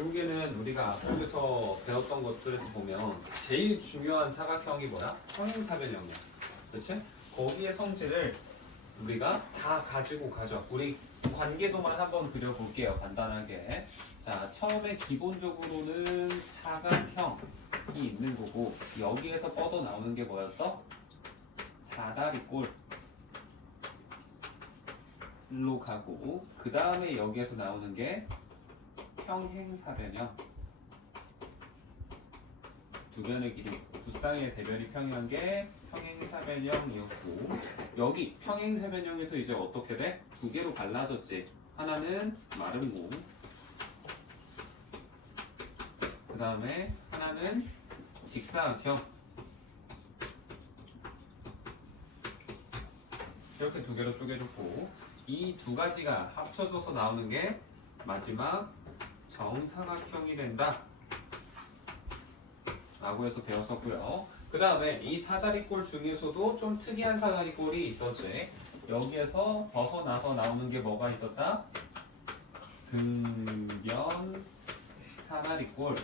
결국에는 우리가 앞에서 배웠던 것들에서 보면 제일 중요한 사각형이 뭐야? 평행사변형이야. 그렇지? 거기에 성질을 우리가 다 가지고 가죠. 우리 관계도만 한번 그려볼게요. 간단하게. 자, 처음에 기본적으로는 사각형이 있는 거고 여기에서 뻗어 나오는 게 뭐였어? 사다리꼴로 가고 그 다음에 여기에서 나오는 게 평행사변형. 두 변의 길이, 두 쌍의 대변이 평행한 게 평행사변형이었고 여기 평행사변형에서 이제 어떻게 돼? 두 개로 갈라졌지. 하나는 마른 공, 그 다음에 하나는 직사각형. 이렇게 두 개로 쪼개졌고 이 두 가지가 합쳐져서 나오는 게 마지막 정사각형이 된다 라고 해서 배웠었고요. 그 다음에 이 사다리꼴 중에서도 좀 특이한 사다리꼴이 있었지. 여기에서 벗어나서 나오는 게 뭐가 있었다? 등변 사다리꼴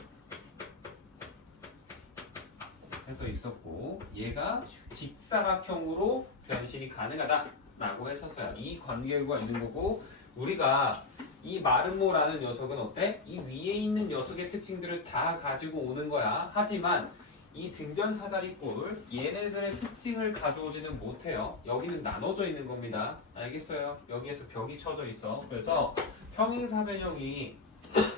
해서 있었고 얘가 직사각형으로 변신이 가능하다 라고 했었어요. 이 관계가 있는 거고 우리가 이 마름모라는 녀석은 어때? 이 위에 있는 녀석의 특징들을 다 가지고 오는 거야. 하지만 이 등변 사다리꼴 얘네들의 특징을 가져오지는 못해요. 여기는 나눠져 있는 겁니다. 알겠어요? 여기에서 벽이 쳐져 있어. 그래서 평행사변형이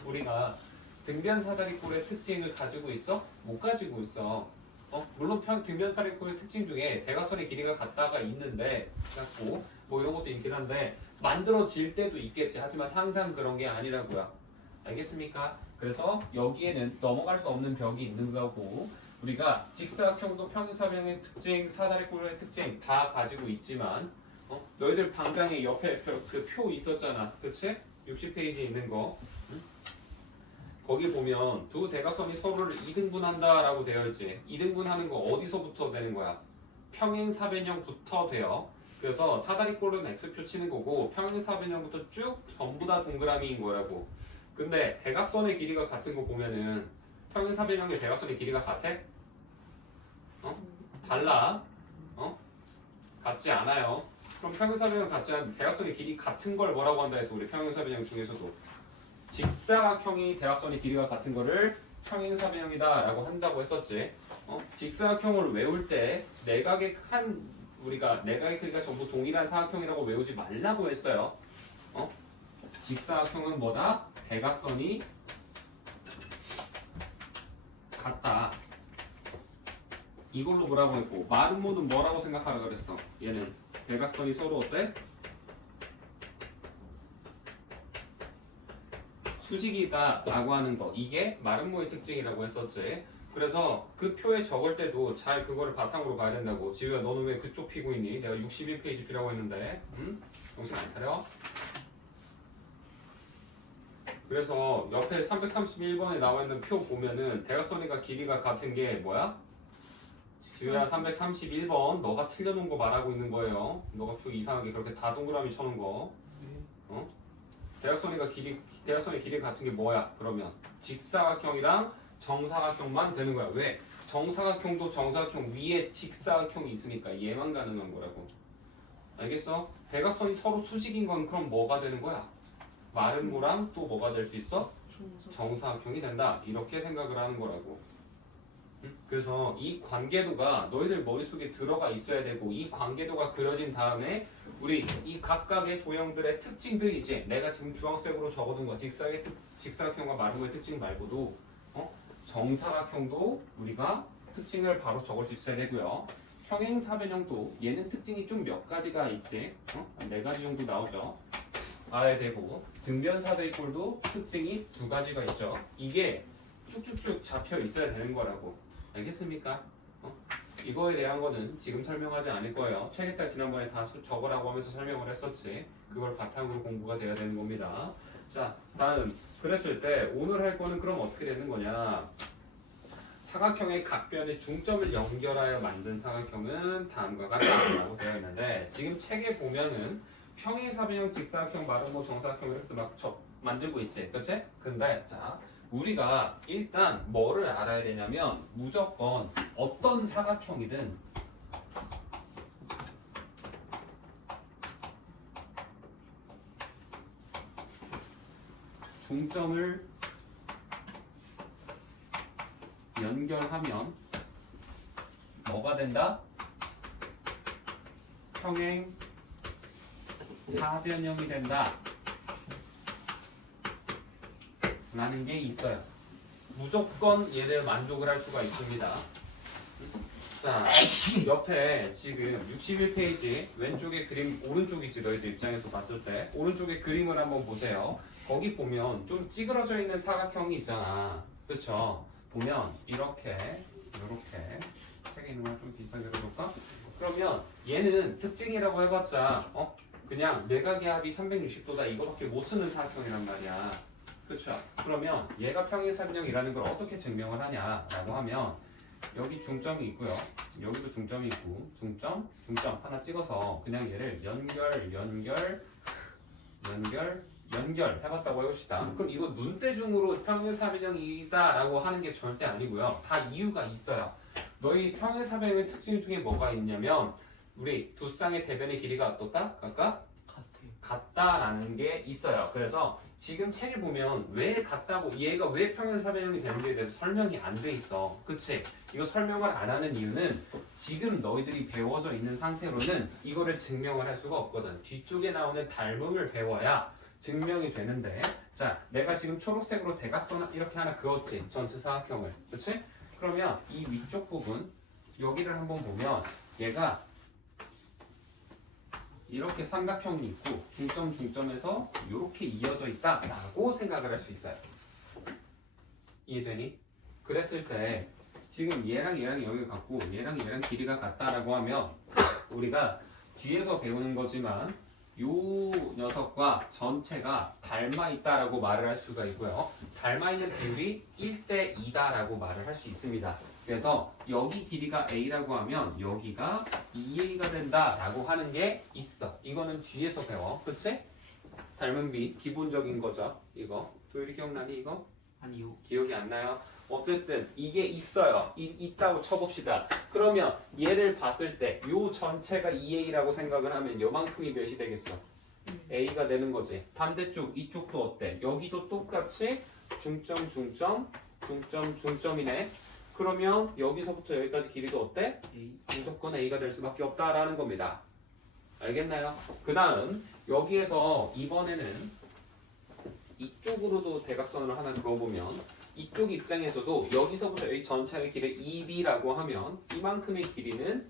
우리가 등변 사다리꼴의 특징을 가지고 있어? 못 가지고 있어. 물론 등변 사다리꼴의 특징 중에 대각선의 길이가 같다가 있는데 같고 뭐 이런 것도 있긴 한데 만들어질 때도 있겠지. 하지만 항상 그런 게 아니라고요. 알겠습니까? 그래서 여기에는 넘어갈 수 없는 벽이 있는 거고 우리가 직사각형도 평행사변형의 특징, 사다리꼴의 특징 다 가지고 있지만 너희들 방장에 옆에 그 표 있었잖아. 그치? 60페이지에 있는 거. 응? 거기 보면 두 대각선이 서로를 이등분한다라고 되어 있지. 이등분하는 거 어디서부터 되는 거야? 평행사변형부터 돼요. 그래서 사다리꼴은 X표 치는 거고 평행사변형부터 쭉 전부 다 동그라미인 거라고. 근데 대각선의 길이가 같은 거 보면은 평행사변형의 대각선의 길이가 같아? 달라? 같지 않아요. 그럼 평행사변형 같지 않은 대각선의 길이 같은 걸 뭐라고 한다 해서 우리 평행사변형 중에서도 직사각형이 대각선의 길이가 같은 거를 평행사변형이다 라고 한다고 했었지. 직사각형을 외울 때 내각의 우리가 내각의 크기가 전부 동일한 사각형이라고 외우지 말라고 했어요. 직사각형은 뭐다? 대각선이 같다. 이걸로 뭐라고 했고 마름모는 뭐라고 생각하라 그랬어? 얘는 대각선이 서로 어때? 수직이다 라고 하는 거 이게 마름모의 특징이라고 했었지. 그래서 그 표에 적을 때도 잘 그거를 바탕으로 봐야 된다고. 지우야 너는 왜 그쪽 피고 있니? 내가 61페이지 피라고 했는데 정신 안 차려? 그래서 옆에 331번에 나와 있는 표 보면은 대각선이가 길이가 같은 게 뭐야? 지우야 331번 너가 틀려놓은 거 말하고 있는 거예요. 너가 표 이상하게 그렇게 다 동그라미 쳐놓은 거. 대각선의 길이 같은 게 뭐야? 그러면 직사각형이랑 정사각형만 되는 거야. 왜? 정사각형도 정사각형 위에 직사각형이 있으니까 얘만 가능한 거라고. 알겠어? 대각선이 서로 수직인 건 그럼 뭐가 되는 거야? 마름모랑 또 뭐가 될 수 있어? 정사각형이 된다. 이렇게 생각을 하는 거라고. 그래서 이 관계도가 너희들 머릿속에 들어가 있어야 되고 이 관계도가 그려진 다음에 우리 이 각각의 도형들의 특징들이 이제 내가 지금 주황색으로 적어둔 거 직사각형과 마름모의 특징 말고도 정사각형도 우리가 특징을 바로 적을 수 있어야 되고요. 평행사변형도 얘는 특징이 좀 몇 가지가 있지. 네 가지 정도 나오죠. 알아야 되고 등변사다리꼴도 특징이 두 가지가 있죠. 이게 쭉쭉쭉 잡혀 있어야 되는 거라고. 알겠습니까? 이거에 대한 거는 지금 설명하지 않을 거예요. 책에다 지난번에 다 적으라고 하면서 설명을 했었지. 그걸 바탕으로 공부가 돼야 되는 겁니다. 자, 다음 그랬을 때 오늘 할 거는 그럼 어떻게 되는 거냐? 사각형의 각변의 중점을 연결하여 만든 사각형은 다음과 같다라고 되어 있는데 지금 책에 보면은 평행사변형, 직사각형, 마름모, 정사각형 이렇게 막 만들고 있지, 그렇지? 근데 자 우리가 일단 뭐를 알아야 되냐면 무조건 어떤 사각형이든 중점을 연결하면 뭐가 된다? 평행 사변형이 된다 라는 게 있어요. 무조건 얘를 만족을 할 수가 있습니다. 자, 옆에 지금 61페이지 왼쪽에 그림, 오른쪽이지 너희들 입장에서 봤을 때 오른쪽에 그림을 한번 보세요. 거기 보면 좀 찌그러져 있는 사각형이 있잖아. 그쵸? 보면 이렇게 책에 있는 거랑 좀 비슷하게 그려볼까? 그러면 얘는 특징이라고 해봤자 그냥 내각의 합이 360도다 이거밖에 못 쓰는 사각형이란 말이야. 그쵸? 그러면 얘가 평행사변형이라는 걸 어떻게 증명을 하냐라고 하면 여기 중점이 있고요. 여기도 중점이 있고 중점 하나 찍어서 그냥 얘를 연결 해봤다고 해봅시다. 그럼 이거 눈대중으로 평행사변형이다라고 하는 게 절대 아니고요. 다 이유가 있어요. 너희 평행사변형의 특징 중에 뭐가 있냐면 우리 두 쌍의 대변의 길이가 어떻다? 각각 같다라는 게 있어요. 그래서 지금 책을 보면 왜 같다고 얘가 왜 평행사변형이 되는지에 대해서 설명이 안 돼 있어. 그치? 이거 설명을 안 하는 이유는 지금 너희들이 배워져 있는 상태로는 이거를 증명을 할 수가 없거든. 뒤쪽에 나오는 닮음을 배워야 증명이 되는데 자 내가 지금 초록색으로 대각선 이렇게 하나 그었지. 전체 사각형을. 그치? 그러면 이 위쪽 부분 여기를 한번 보면 얘가 이렇게 삼각형이 있고 중점에서 이렇게 이어져 있다라고 생각을 할 수 있어요. 이해되니? 그랬을 때 지금 얘랑 여기가 같고 얘랑 길이가 같다라고 하면 우리가 뒤에서 배우는 거지만 요 녀석과 전체가 닮아 있다라고 말을 할 수가 있고요. 닮아 있는 비율이 1대 2다라고 말을 할 수 있습니다. 그래서 여기 길이가 A라고 하면 여기가 2A가 된다라고 하는 게 있어. 이거는 뒤에서 배워. 그치? 닮은 비 기본적인 거죠. 이거. 도율이 기억나니 이거? 아니요. 기억이 안 나요? 어쨌든 이게 있어요. 있다고 쳐봅시다. 그러면 얘를 봤을 때 요 전체가 2A라고 생각을 하면 요만큼이 몇이 되겠어? A가 되는 거지. 반대쪽 이쪽도 어때? 여기도 똑같이 중점이네. 그러면 여기서부터 여기까지 길이도 어때? 무조건 A가 될 수밖에 없다라는 겁니다. 알겠나요? 그 다음 여기에서 이번에는 이쪽으로도 대각선을 하나 그어보면 이쪽 입장에서도 여기서부터 여기 전체의 길이 2B라고 하면 이만큼의 길이는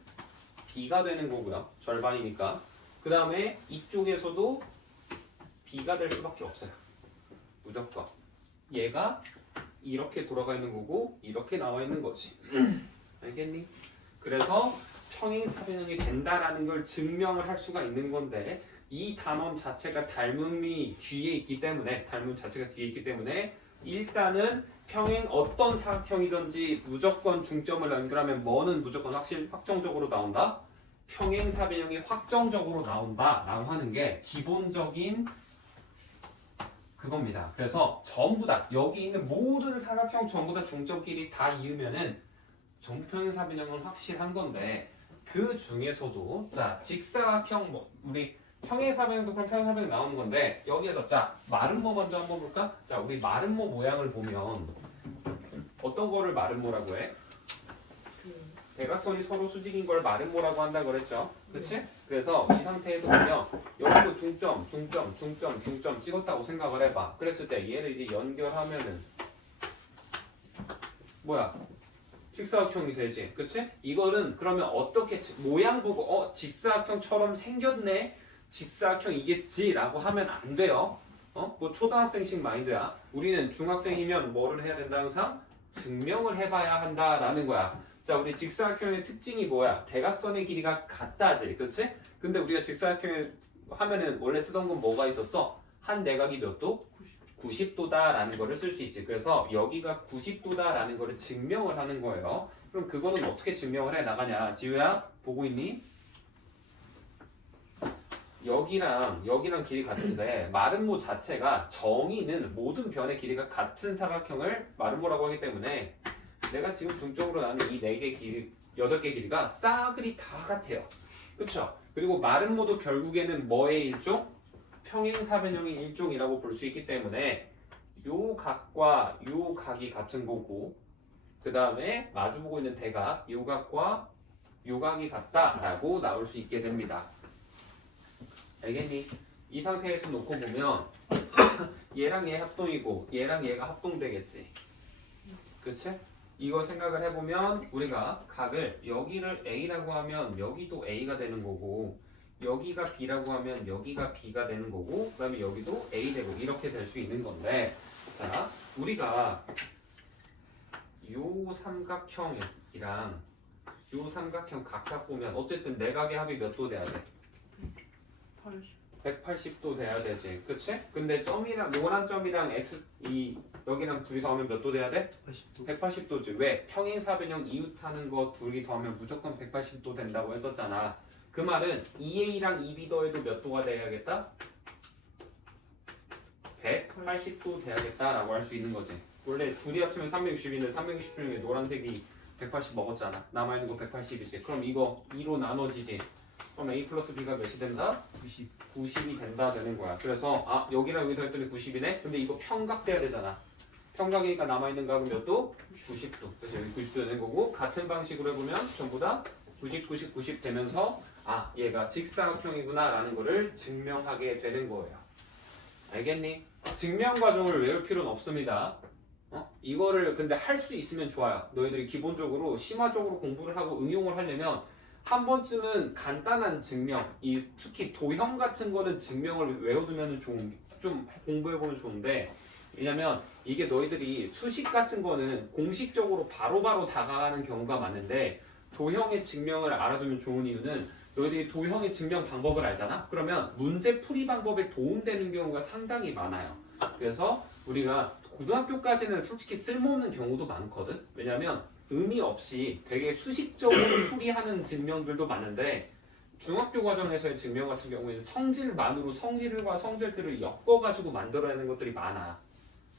B가 되는 거고요. 절반이니까. 그 다음에 이쪽에서도 B가 될 수밖에 없어요. 무조건. 얘가 이렇게 돌아가 있는 거고 이렇게 나와 있는 거지. 알겠니? 그래서 평행사변형이 된다라는 걸 증명을 할 수가 있는 건데 이 단원 자체가 닮음이 뒤에 있기 때문에 일단은 평행 어떤 사각형이든지 무조건 중점을 연결하면 뭐는 무조건 확정적으로 나온다. 평행사변형이 확정적으로 나온다라고 하는 게 기본적인 그겁니다. 그래서 전부 다 여기 있는 모든 사각형 전부 다 중점끼리 다 이으면은 전부 평행사변형은 확실한 건데 그 중에서도 자 직사각형 우리 평행사변형도 그럼 평행사변형 나오는 건데 여기에서 자 마름모 먼저 한번 볼까? 자 우리 마름모 모양을 보면 어떤 거를 마름모라고 해? 대각선이 서로 수직인 걸 마름모라고 한다 그랬죠? 그치? 그래서 이 상태에서 보면 여기도 중점 찍었다고 생각을 해봐. 그랬을 때 얘를 이제 연결하면은 뭐야? 직사각형이 되지. 그치? 이거는 그러면 어떻게 모양 보고 직사각형처럼 생겼네? 직사각형이겠지? 라고 하면 안 돼요. 그거 초등학생식 마인드야. 우리는 중학생이면 뭐를 해야 된다 항상? 증명을 해봐야 한다라는 거야. 자, 우리 직사각형의 특징이 뭐야? 대각선의 길이가 같다지, 그렇지? 근데 우리가 직사각형을 하면은 원래 쓰던 건 뭐가 있었어? 한 내각이 몇 도? 90도다라는 거를 쓸 수 있지. 그래서 여기가 90도다라는 거를 증명을 하는 거예요. 그럼 그거는 어떻게 증명을 해 나가냐? 지우야, 보고 있니? 여기랑 길이 같은데 마름모 자체가 정의는 모든 변의 길이가 같은 사각형을 마름모라고 하기 때문에 내가 지금 중점으로 나눈 이 4개 길이, 8개 길이가 싸그리 다 같아요. 그쵸? 그리고 마름모도 결국에는 뭐의 일종? 평행사변형의 일종이라고 볼 수 있기 때문에 요 각과 요 각이 같은 거고 그 다음에 마주보고 있는 대각 요 각과 요 각이 같다라고 나올 수 있게 됩니다. 알겠니? 이 상태에서 놓고 보면 얘랑 얘 합동이고 얘랑 얘가 합동되겠지. 그치? 이거 생각을 해보면 우리가 각을 여기를 A라고 하면 여기도 A가 되는 거고 여기가 B라고 하면 여기가 B가 되는 거고 그 다음에 여기도 A 되고 이렇게 될 수 있는 건데 자 우리가 요 삼각형이랑 요 삼각형 각각 보면 어쨌든 내각의 합이 몇 도 돼야 돼? 180도 돼야 되지, 그치? 근데 점이랑 노란 점이랑 x 여기랑 둘이 더하면 몇 도 돼야 돼? 180도지. 왜? 평행사변형 이웃하는 거 둘이 더하면 무조건 180도 된다고 했었잖아. 그 말은 2a랑 2b 더해도 몇 도가 돼야겠다? 180도 돼야겠다라고 할 수 있는 거지. 원래 둘이 합치면 360인데 360 중에 노란색이 180 먹었잖아. 남아있는 거 180이지. 그럼 이거 2로 나눠지지. 그럼 a 플러스 b가 몇이 된다? 90이 된다 되는 거야. 그래서 여기랑 여기 더했더니 90이네? 근데 이거 평각돼야 되잖아. 평각이니까 남아있는 각은 몇 도? 90도. 그래서 여기 90도 되는 거고 같은 방식으로 해보면 전부 다 90, 90, 90 되면서 얘가 직사각형이구나 라는 거를 증명하게 되는 거예요. 알겠니? 증명 과정을 외울 필요는 없습니다. 이거를 근데 할 수 있으면 좋아요. 너희들이 기본적으로 심화적으로 공부를 하고 응용을 하려면 한 번쯤은 간단한 증명, 특히 도형 같은 거는 증명을 외워두면 좀 공부해보면 좋은데 왜냐면 이게 너희들이 수식 같은 거는 공식적으로 바로바로 다가가는 경우가 많은데 도형의 증명을 알아두면 좋은 이유는 너희들이 도형의 증명 방법을 알잖아? 그러면 문제 풀이 방법에 도움되는 경우가 상당히 많아요. 그래서 우리가 고등학교까지는 솔직히 쓸모없는 경우도 많거든? 왜냐면 의미 없이 되게 수식적으로 풀이하는 증명들도 많은데 중학교 과정에서의 증명 같은 경우에는 성질만으로 성질과 성질들을 엮어가지고 만들어내는 것들이 많아.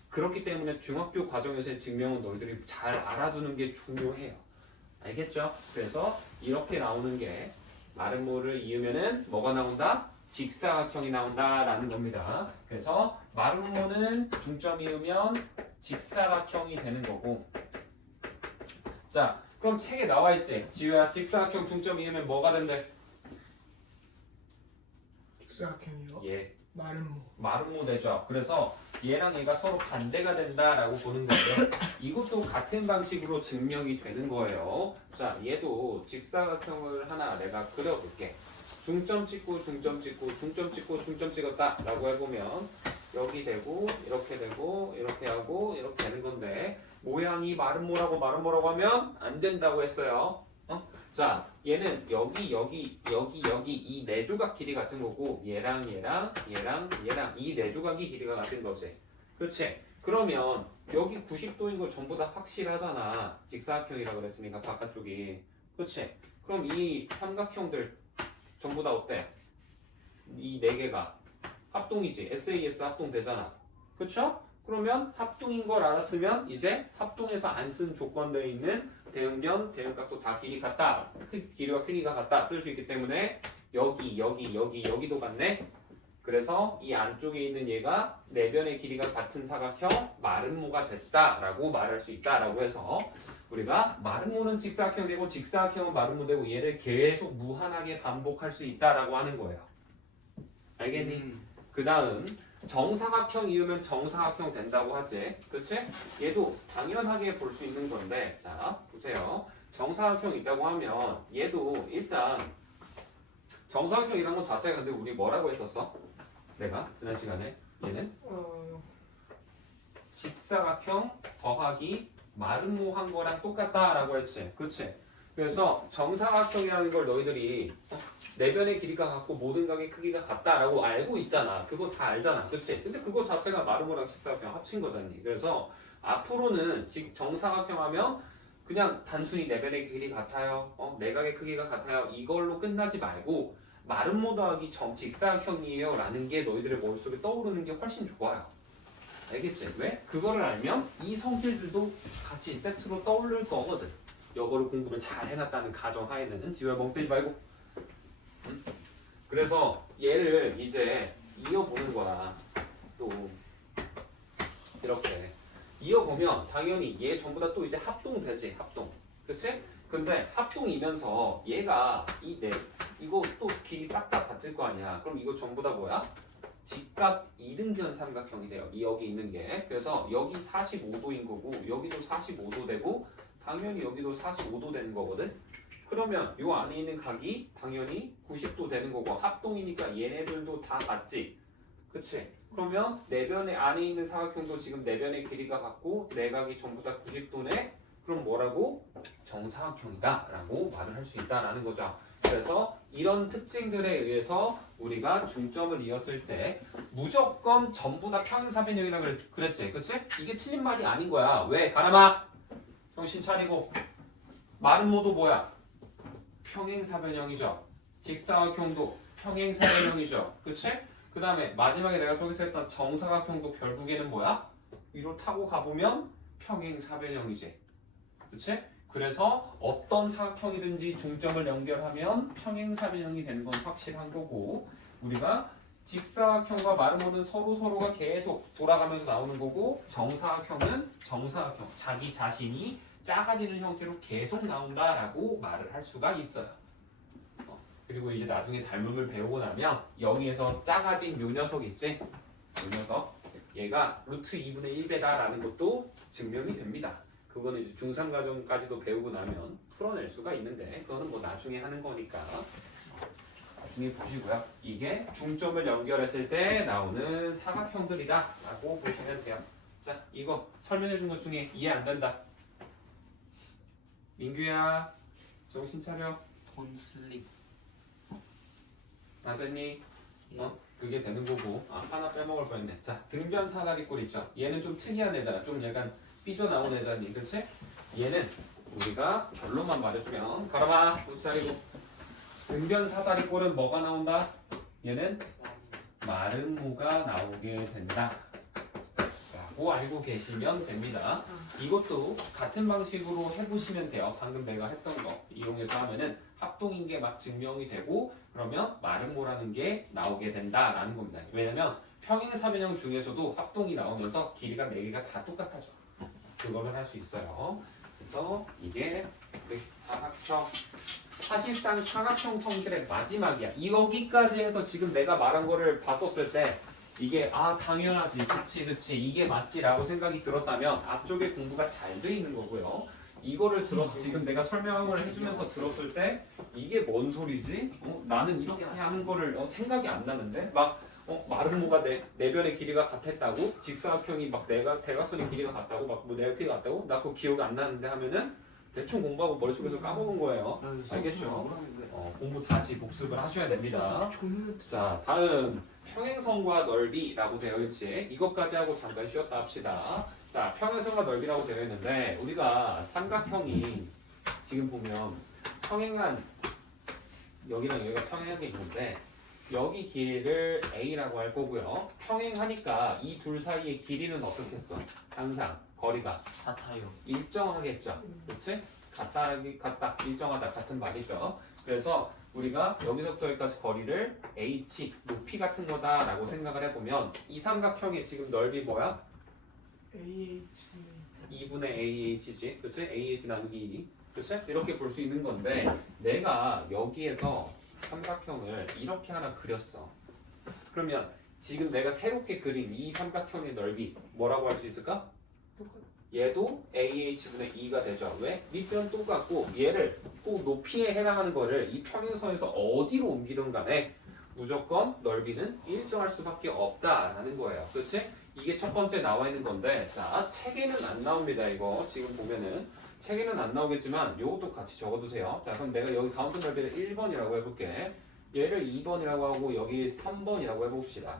그렇기 때문에 중학교 과정에서의 증명은 너희들이 잘 알아두는 게 중요해요. 알겠죠? 그래서 이렇게 나오는 게 마름모를 이으면은 뭐가 나온다? 직사각형이 나온다라는 겁니다. 그래서 마름모는 중점 이으면 직사각형이 되는 거고 자, 그럼 책에 나와 있지. 지우야, 직사각형 중점 이으면 뭐가 된대? 직사각형이요? 예. 마름모. 마름모 되죠. 그래서 얘랑 얘가 서로 반대가 된다라고 보는 건데 이것도 같은 방식으로 증명이 되는 거예요. 자, 얘도 직사각형을 하나 내가 그려볼게. 중점 찍고 중점 찍고 중점 찍고 중점 찍었다라고 해보면 여기 되고 이렇게 되고 이렇게 하고 이렇게 되는 건데 모양이 마름모라고 하면 안 된다고 했어요. 자, 얘는 여기 이 네 조각 길이 같은 거고 얘랑 이 네 조각이 길이가 같은 거지. 그렇지? 그러면 여기 90도인 거 전부 다 확실하잖아. 직사각형이라고 그랬으니까 바깥쪽이. 그렇지? 그럼 이 삼각형들 전부 다 어때? 이 네 개가 합동이지. SAS 합동되잖아. 그쵸? 그러면 합동인 걸 알았으면 이제 합동해서 안 쓴 조건되어 있는 대응변, 대응각도 다 길이 같다. 길이와 크기가 같다. 쓸 수 있기 때문에 여기도 같네. 그래서 이 안쪽에 있는 얘가 네 변의 길이가 같은 사각형 마름모가 됐다라고 말할 수 있다라고 해서 우리가 마름모는 직사각형 되고 직사각형은 마름모 되고 얘를 계속 무한하게 반복할 수 있다라고 하는 거예요. 알겠니? 그 다음 정사각형 이으면 정사각형 된다고 하지. 그치? 얘도 당연하게 볼 수 있는 건데 자 보세요. 정사각형 있다고 하면 얘도 일단 정사각형이란 것 자체가 근데 우리 뭐라고 했었어? 내가 지난 시간에 얘는 직사각형 더하기 마름모한 거랑 똑같다라고 했지. 그치? 그래서 정사각형이라는 걸 너희들이 네 변의 길이가 같고 모든 각의 크기가 같다라고 알고 있잖아. 그거 다 알잖아. 그치? 근데 그거 자체가 마름모랑 직사각형 합친 거잖니. 그래서 앞으로는 정사각형 하면 그냥 단순히 네 변의 길이 같아요. 내각의 크기가 같아요. 이걸로 끝나지 말고 마름모 더하기 직사각형이에요 라는 게 너희들의 머릿속에 떠오르는 게 훨씬 좋아요. 알겠지? 왜? 그거를 알면 이 성질들도 같이 세트로 떠오를 거거든. 이거를 공부를 잘 해놨다는 가정하에는 지우야 멍 때리지 말고. 응? 그래서 얘를 이제 이어보는 거야. 또 이렇게 이어보면 당연히 얘 전부 다 또 이제 합동되지. 합동. 그치? 근데 합동이면서 얘가 이거 또 길이 싹 다 같을 거 아니야. 그럼 이거 전부 다 뭐야? 직각 이등변 삼각형이 돼요. 여기 있는 게. 그래서 여기 45도인 거고 여기도 45도 되고 당연히 여기도 45도 되는 거거든. 그러면 요 안에 있는 각이 당연히 90도 되는 거고 합동이니까 얘네들도 다 같지. 그치? 그러면 내변의 안에 있는 사각형도 지금 내변의 길이가 같고 내각이 전부 다 90도네. 그럼 뭐라고? 정사각형이다 라고 말을 할 수 있다라는 거죠. 그래서 이런 특징들에 의해서 우리가 중점을 이었을 때 무조건 전부 다 평행사변형이라고 그랬지. 그치? 이게 틀린 말이 아닌 거야. 왜? 가람아! 정신 차리고. 마름모도 뭐야? 평행사변형이죠. 직사각형도 평행사변형이죠. 그치? 그 다음에 마지막에 내가 저기서 했던 정사각형도 결국에는 뭐야? 위로 타고 가보면 평행사변형이지. 그치? 그래서 어떤 사각형이든지 중점을 연결하면 평행사변형이 되는 건 확실한 거고 우리가 직사각형과 마름모는 서로가 계속 돌아가면서 나오는 거고 정사각형은 정사각형 자기 자신이 작아지는 형태로 계속 나온다라고 말을 할 수가 있어요. 그리고 이제 나중에 닮음을 배우고 나면 여기에서 작아진 요 녀석 있지? 요 녀석 얘가 루트 2분의 1배다라는 것도 증명이 됩니다. 그거는 이제 중3 과정까지도 배우고 나면 풀어낼 수가 있는데 그거는 뭐 나중에 하는 거니까 나중에 보시고요. 이게 중점을 연결했을 때 나오는 사각형들이다 라고 보시면 돼요. 자, 이거 설명해 준 것 중에 이해 안 된다. 민규야 정신 차려. 돈슬립. 안 됐니? 그게 되는 거고. 하나 빼먹을 뻔했네. 자, 등변 사다리꼴 있죠. 얘는 좀 특이한 애잖아. 좀 약간 삐져나온 애잖니. 그치? 얘는 우리가 결론만 말해주면 가라마 정신 차리고 등변 사다리꼴은 뭐가 나온다? 얘는 마름모가 나오게 된다 라고 알고 계시면 됩니다. 이것도 같은 방식으로 해보시면 돼요. 방금 내가 했던 거 이용해서 하면은 합동인 게 막 증명이 되고 그러면 마름모라는 게 나오게 된다라는 겁니다. 왜냐면 평행사변형 중에서도 합동이 나오면서 길이가 4개가 다 똑같아져. 그거를 할 수 있어요. 그래서 이게 사각형 사실상 사각형 성질의 마지막이야. 여기까지 해서 지금 내가 말한 거를 봤었을 때 이게 당연하지 그치 이게 맞지라고 생각이 들었다면 앞쪽에 공부가 잘 돼 있는 거고요. 이거를 들어서 지금 내가 설명을 해주면서 들었을 때 이게 뭔 소리지? 나는 이렇게 하는 거를 생각이 안 나는데 막 마름모가 내변의 길이가 같았다고 직사각형이 막 대각선의 길이가 같다고 막 뭐 내가 길이가 같다고 나 그거 기억이 안 나는데 하면은 대충 공부하고 머릿속에서 까먹은 거예요. 알겠죠? 공부 다시 복습을 하셔야 됩니다. 자, 다음 평행선과 넓이라고 되어 있지. 이것까지 하고 잠깐 쉬었다 합시다. 자, 평행선과 넓이라고 되어 있는데 우리가 삼각형이 지금 보면 평행한 여기랑 여기가 평행한 게 있는데 여기 길이를 A라고 할 거고요. 평행하니까 이 둘 사이의 길이는 어떻겠어? 항상 거리가 같아요. 일정하겠죠. 그렇지? 같다, 일정하다 같은 말이죠. 그래서 우리가 여기서부터 여기까지 거리를 H, 높이 같은 거다라고 생각을 해보면 이 삼각형의 지금 넓이 뭐야? AH 2분의 AH지. 그렇지? AH 나누기 2. 그렇지? 이렇게 볼 수 있는 건데 내가 여기에서 삼각형을 이렇게 하나 그렸어. 그러면 지금 내가 새롭게 그린 이 삼각형의 넓이 뭐라고 할 수 있을까? 얘도 AH분의 2가 되죠. 왜? 밑변 똑같고 얘를 꼭 높이에 해당하는 거를 이 평행선에서 어디로 옮기든 간에 무조건 넓이는 일정할 수밖에 없다라는 거예요. 그렇지? 이게 첫 번째 나와 있는 건데 자, 책에는 안 나옵니다. 이거 지금 보면은 책에는 안 나오겠지만 이것도 같이 적어두세요. 자, 그럼 내가 여기 가운데 넓이를 1번이라고 해볼게. 얘를 2번이라고 하고 여기 3번이라고 해봅시다.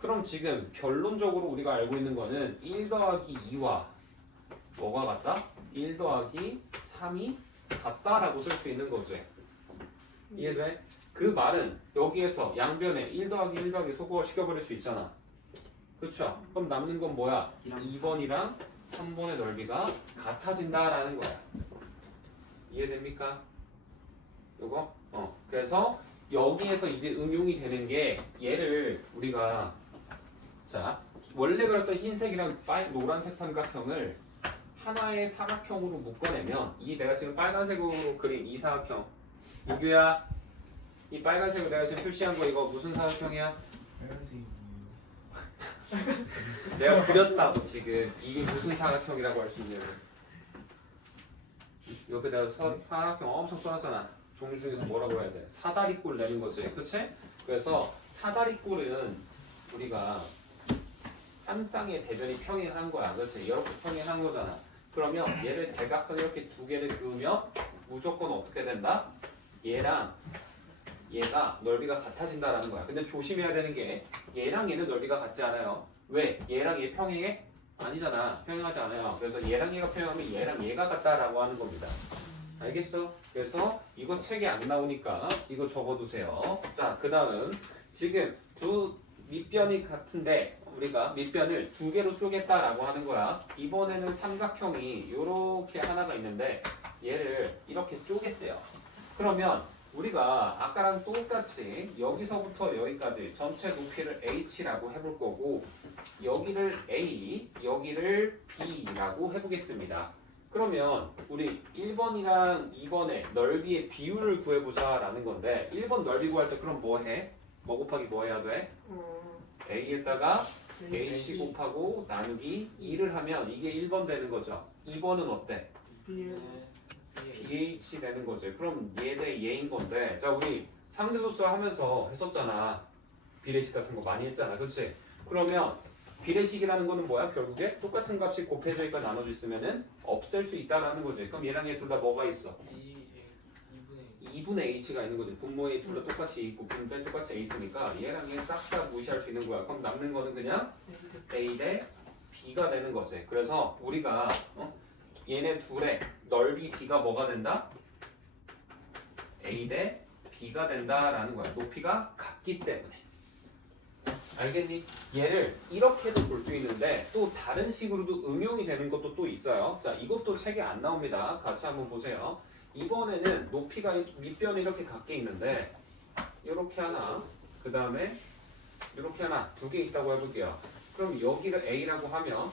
그럼 지금 결론적으로 우리가 알고 있는 거는 1 더하기 2와 뭐가 같다? 1 더하기 3이 같다라고 쓸 수 있는 거지. 이해돼? 그 말은 여기에서 양변에 1 더하기 1 더하기 소거시켜버릴 수 있잖아. 그쵸? 그럼 남는 건 뭐야? 2번이랑 3번의 넓이가 같아진다라는 거야. 이해됩니까? 요거? 그래서 여기에서 이제 응용이 되는 게 얘를 우리가 자 원래 그렸던 흰색이랑 노란색 삼각형을 하나의 사각형으로 묶어내면 이 내가 지금 빨간색으로 그린 이 사각형 유규야 이 빨간색으로 내가 지금 표시한 거 이거 무슨 사각형이야? 빨간색이 내가 그렸다고 지금 이게 무슨 사각형이라고 할 수 있냐고. 옆에 내가 사각형 엄청 써놨잖아. 종류 중에서 뭐라고 해야 돼? 사다리꼴 내는 거지, 그치? 그래서 사다리꼴은 우리가 한 쌍의 대변이 평행한 거야, 그렇지? 이렇게 평행한 거잖아. 그러면 얘를 대각선 이렇게 두 개를 그으면 무조건 어떻게 된다? 얘랑 얘가 넓이가 같아진다라는 거야. 근데 조심해야 되는 게 얘랑 얘는 넓이가 같지 않아요. 왜? 얘랑 얘 평행해? 아니잖아. 평행하지 않아요. 그래서 얘랑 얘가 평행하면 얘랑 얘가 같다라고 하는 겁니다. 알겠어? 그래서 이거 책에 안 나오니까 이거 적어두세요. 자, 그 다음 지금 두 밑변이 같은데 우리가 밑변을 두 개로 쪼갰다라고 하는 거야. 이번에는 삼각형이 이렇게 하나가 있는데 얘를 이렇게 쪼갰대요. 그러면 우리가 아까랑 똑같이 여기서부터 여기까지 전체 높이를 h라고 해볼 거고 여기를 a, 여기를 b라고 해보겠습니다. 그러면 우리 1번이랑 2번의 넓이의 비율을 구해보자 라는 건데 1번 넓이 구할 때 그럼 뭐 해? 뭐 곱하기 뭐 해야 돼? a에다가 h 곱하고 나누기 2를 하면 이게 1번 되는 거죠. 2번은 어때? BH 되는 거지. 그럼 얘 대 얘인 건데 자 우리 상대소수 하면서 했었잖아. 비례식 같은 거 많이 했잖아. 그렇지? 그러면 비례식이라는 거는 뭐야? 결국에 똑같은 값이 곱해져 있거나 나눠져 있으면은 없앨 수 있다라는 거지. 그럼 얘랑 얘 둘 다 뭐가 있어? 2분의 h가 있는 거지. 분모에 둘 다 똑같이 있고 분자에 똑같이 a 있으니까 얘랑 얘 싹 다 무시할 수 있는 거야. 그럼 남는 거는 그냥 a 대 b가 되는 거지. 그래서 우리가 얘네 둘의 넓이 b가 뭐가 된다? a 대 b가 된다라는 거야. 높이가 같기 때문에. 알겠니? 얘를 이렇게도 볼 수 있는데 또 다른 식으로도 응용이 되는 것도 또 있어요. 자, 이것도 책에 안 나옵니다. 같이 한번 보세요. 이번에는 높이가 밑변이 이렇게 같게 있는데 이렇게 하나, 그 다음에 이렇게 하나, 두 개 있다고 해볼게요. 그럼 여기를 a라고 하면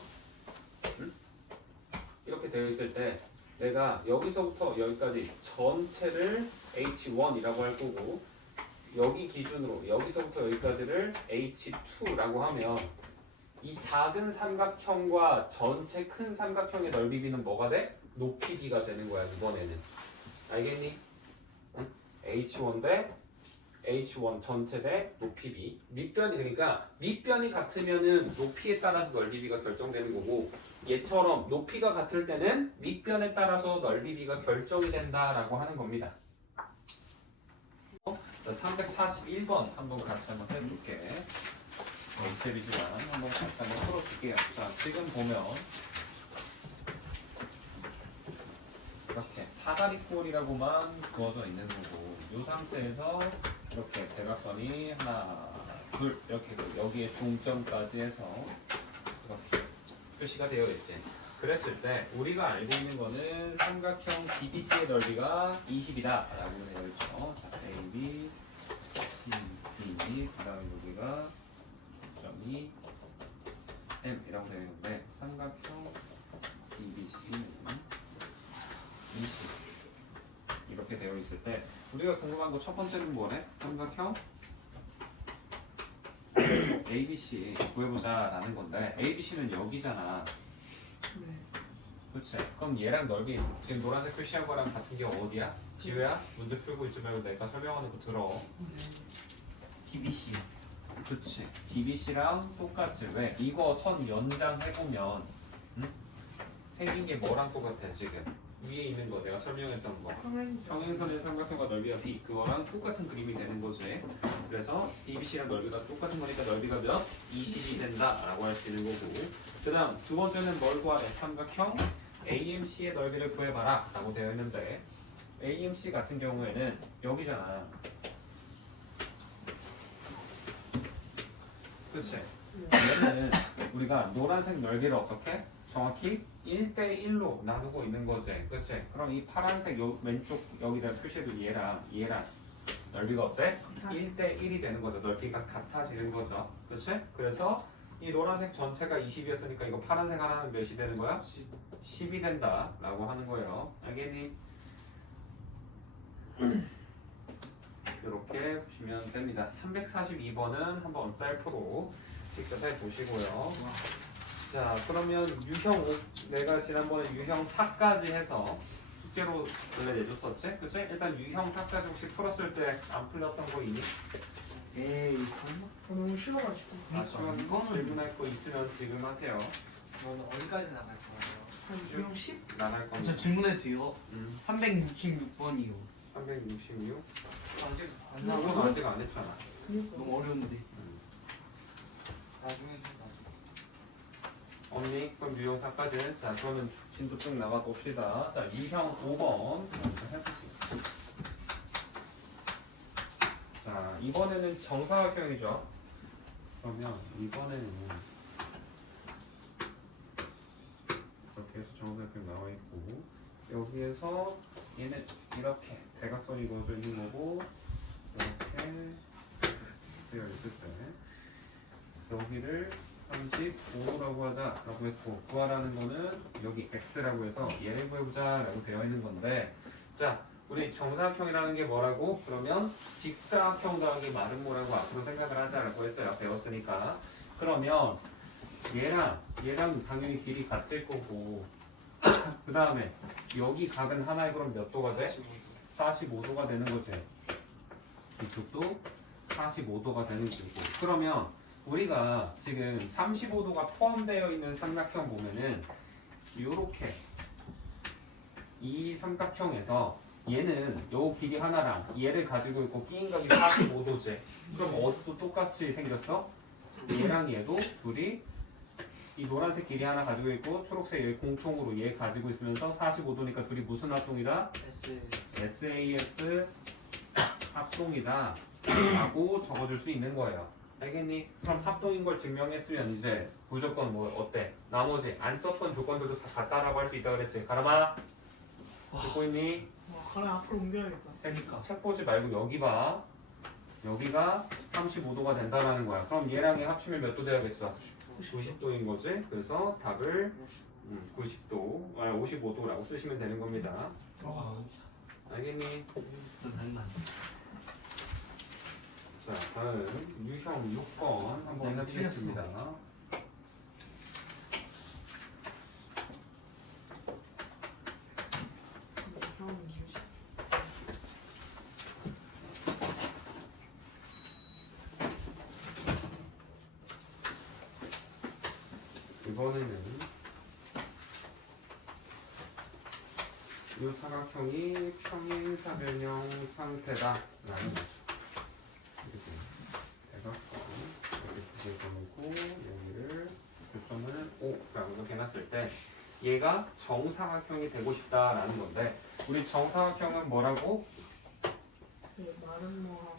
이렇게 되어 있을 때 내가 여기서부터 여기까지 전체를 h1이라고 할 거고 여기 기준으로 여기서부터 여기까지를 h2라고 하면 이 작은 삼각형과 전체 큰 삼각형의 넓이 b는 뭐가 돼? 높이 b가 되는 거야 이번에는. 알겠니? 응? h1 대 h1 전체 대 높이 b. 밑변이 그러니까 밑변이 같으면은 높이에 따라서 넓이 b가 결정되는 거고 얘처럼 높이가 같을 때는 밑변에 따라서 넓이 b가 결정이 된다라고 하는 겁니다. 341번 한번 같이 한번 해볼게. 탭이지만 한번 같이 한번 풀어줄게요. 자, 지금 보면 이렇게 사다리꼴이라고만 주어져 있는 거고 이 상태에서 이렇게 대각선이 하나, 둘 이렇게 여기에 중점까지 해서 이렇게 표시가 되어 있지. 그랬을 때 우리가 알고 있는 거는 삼각형 BBC의 넓이가 20이다 라고 되어 있죠. 자, AB, CD, 그 다음에 여기가 점이 M 이라고 되어 있는데 삼각형 BBC는 20 이렇게 되어 있을 때 우리가 궁금한 거 첫 번째는 뭐래? 삼각형 ABC 구해보자 라는 건데 ABC는 여기잖아. 그렇지. 그럼 얘랑 넓이 지금 노란색 표시한 거랑 같은 게 어디야? 지우야? 문제 풀고 있지 말고 내가 설명하는 거 들어. DBC. 그렇지. DBC랑 똑같지. 왜? 이거 선 연장해보면 생긴 게 뭐랑 똑같아 지금? 위에 있는 거 내가 설명했던 거. 평행선의 삼각형과 넓이가 b 그거랑 똑같은 그림이 되는 거지. 그래서 DBC랑 넓이가 똑같은 거니까 넓이가 몇? 20이 된다라고 할 수 있는 거고. 그 다음 두 번째는 뭘 구하래? 삼각형 AMC의 넓이를 구해봐라 라고 되어 있는데 AMC 같은 경우에는 여기잖아. 그치? 얘는 우리가 노란색 넓이를 어떻게? 정확히 1대1로 나누고 있는 거지. 그치? 그럼 이 파란색 왼쪽 여기다 표시해도 얘랑 넓이가 어때? 1대1이 되는 거죠. 넓이가 같아지는 거죠. 그치? 그래서 이 노란색 전체가 20이었으니까 이거 파란색 하나는 몇이 되는 거야? 10이 된다 라고 하는 거예요. 알겠니? 이렇게 보시면 됩니다. 342번은 한번 셀프로 직접 해보시고요. 자, 그러면 유형 5, 내가 지난번에 유형 4까지 해서 숙제로 원래 내줬었지? 그치? 일단 유형 4까지 혹시 풀었을 때 안 풀렸던 거 있니? 에이 설마? 너무 싫어가지고. 아쉬운 이거는- 질문할 거 있으면 지금 하세요. 너는 어디까지 나갈 거예요? 한 유형 10? 나갈 겁니다. 저 질문해도 돼요? 366번이요. 366? 아직 안 이건 나와. 아직 안 했잖아. 그니까. 너무 어려운데. 나중에 좀 언니, 그럼 유형 4까지. 자, 그러면 진도 쭉 나가 봅시다. 자, 유형 5번 먼저 해보세요. 자, 이번에는 정사각형이죠. 그러면 이번에는 이렇게 해서 정사각형 나와 있고 여기에서 얘는 이렇게 대각선이 그어져 있는 거고 이렇게 되어 있을 때 여기를 35라고 하자라고 했고 구하라는 거는 여기 x라고 해서 얘를 구해보자라고 되어 있는 건데 자 우리 정사각형이라는 게 뭐라고? 그러면 직사각형 더하기 마름모라고 앞으로 생각을 하자라고 했어요. 배웠으니까. 그러면 얘랑 당연히 길이 같을 거고 그 다음에 여기 각은 하나에 그럼 몇 도가 돼? 45도가 되는 거지. 이쪽도 45도가 되는 거고. 그러면 우리가 지금 35도가 포함되어 있는 삼각형 보면은 요렇게 이 삼각형에서 얘는 요 길이 하나랑 얘를 가지고 있고 끼인각이 45도지. 그럼 어디도 똑같이 생겼어? 얘랑 얘도 둘이 이 노란색 길이 하나 가지고 있고 초록색 얘 공통으로 얘 가지고 있으면서 45도니까 둘이 무슨 합동이다? SAS 합동이다 라고 적어줄 수 있는 거예요. 알겠니? 그럼 합동인 걸 증명했으면 이제 무조건 뭐 어때? 나머지 안 썼던 조건들도 다 같다라고 할 수 있다 그랬지. 가람아 듣고 있니? 와, 가라 앞으로 옮겨야겠다. 그러니까. 책 보지 말고 여기 봐. 여기가 35도가 된다라는 거야. 그럼 얘랑 얘 합치면 몇 도 돼야겠어? 90도인 거지. 그래서 답을 90도, 55도라고 쓰시면 되는 겁니다. 알겠니? 넌 장난. 자, 다음 유형 6번 한번 해보겠습니다. 유형 20. 이번에는 이 사각형이 평행사변형 상태다라는 거죠. 그리고 대각선 여기 두개 놓고 여기를 교점을 5라고 이렇게 해놨을 때 얘가 정사각형이 되고 싶다라는 건데 우리 정사각형은 뭐라고? 네, 마른 모하고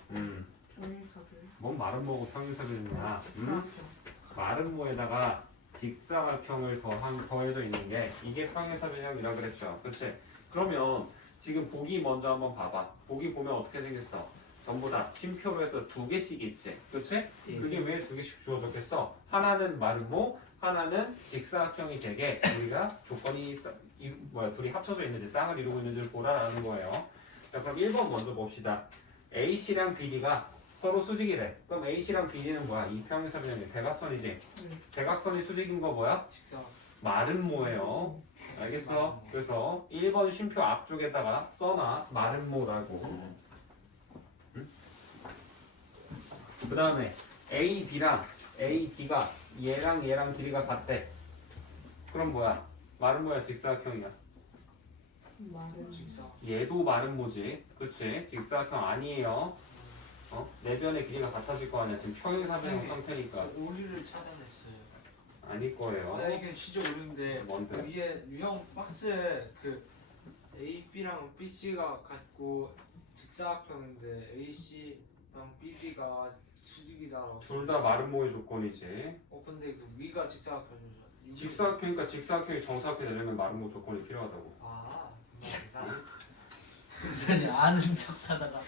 평행사들. 뭔 마른 뭐고 평행사변이냐? 직사각형. 마른 모에다가 직사각형을 더해져 있는 게 이게 평행사변형이라 그랬죠. 그치? 그러면 지금 보기 먼저 한번 봐봐. 보기 보면 어떻게 생겼어? 전부 다 쉼표로 해서 두 개씩 있지. 그치? 예. 그게 왜 두 개씩 주어졌겠어? 하나는 마른 모, 하나는 직사각형이 되게 우리가 조건이 둘이 합쳐져 있는지 쌍을 이루고 있는지를 보라라는 거예요. 자, 그럼 1번 먼저 봅시다. AC랑 BD가 서로 수직이래. 그럼 AC랑 BD는 뭐야? 이 평행사변형의 대각선이지. 대각선이 수직인 거 뭐야? 직사. 마른 모예요. 알겠어? 그래서 1번 쉼표 앞쪽에다가 써놔. 마른 모라고. 그 다음에 A, B랑 A, D가 얘랑 길이가 같대. 그럼 뭐야? 마른 모야? 직사각형이야? 마른. 직사. 얘도 마른 모지. 그치? 직사각형 아니에요. 내 변의 길이가 같아질 거 아니야. 지금 평행사변형 상태니까. 오리를 찾아냈어요. 아닐 거예요. 이게 진짜 오리인데 뭔데? 위에 유형 박스에 그 A, B랑 BC가 같고 직사각형인데 AC랑 BD가 수직이다라고. 둘 다 마름모의 조건이지. 근데 그 위가 직사각형이죠. 직사각형이니까 직사각형이 정사각형이 되려면 마름모 조건이 필요하다고. 아, 그만이다. 아니 아는 척하다가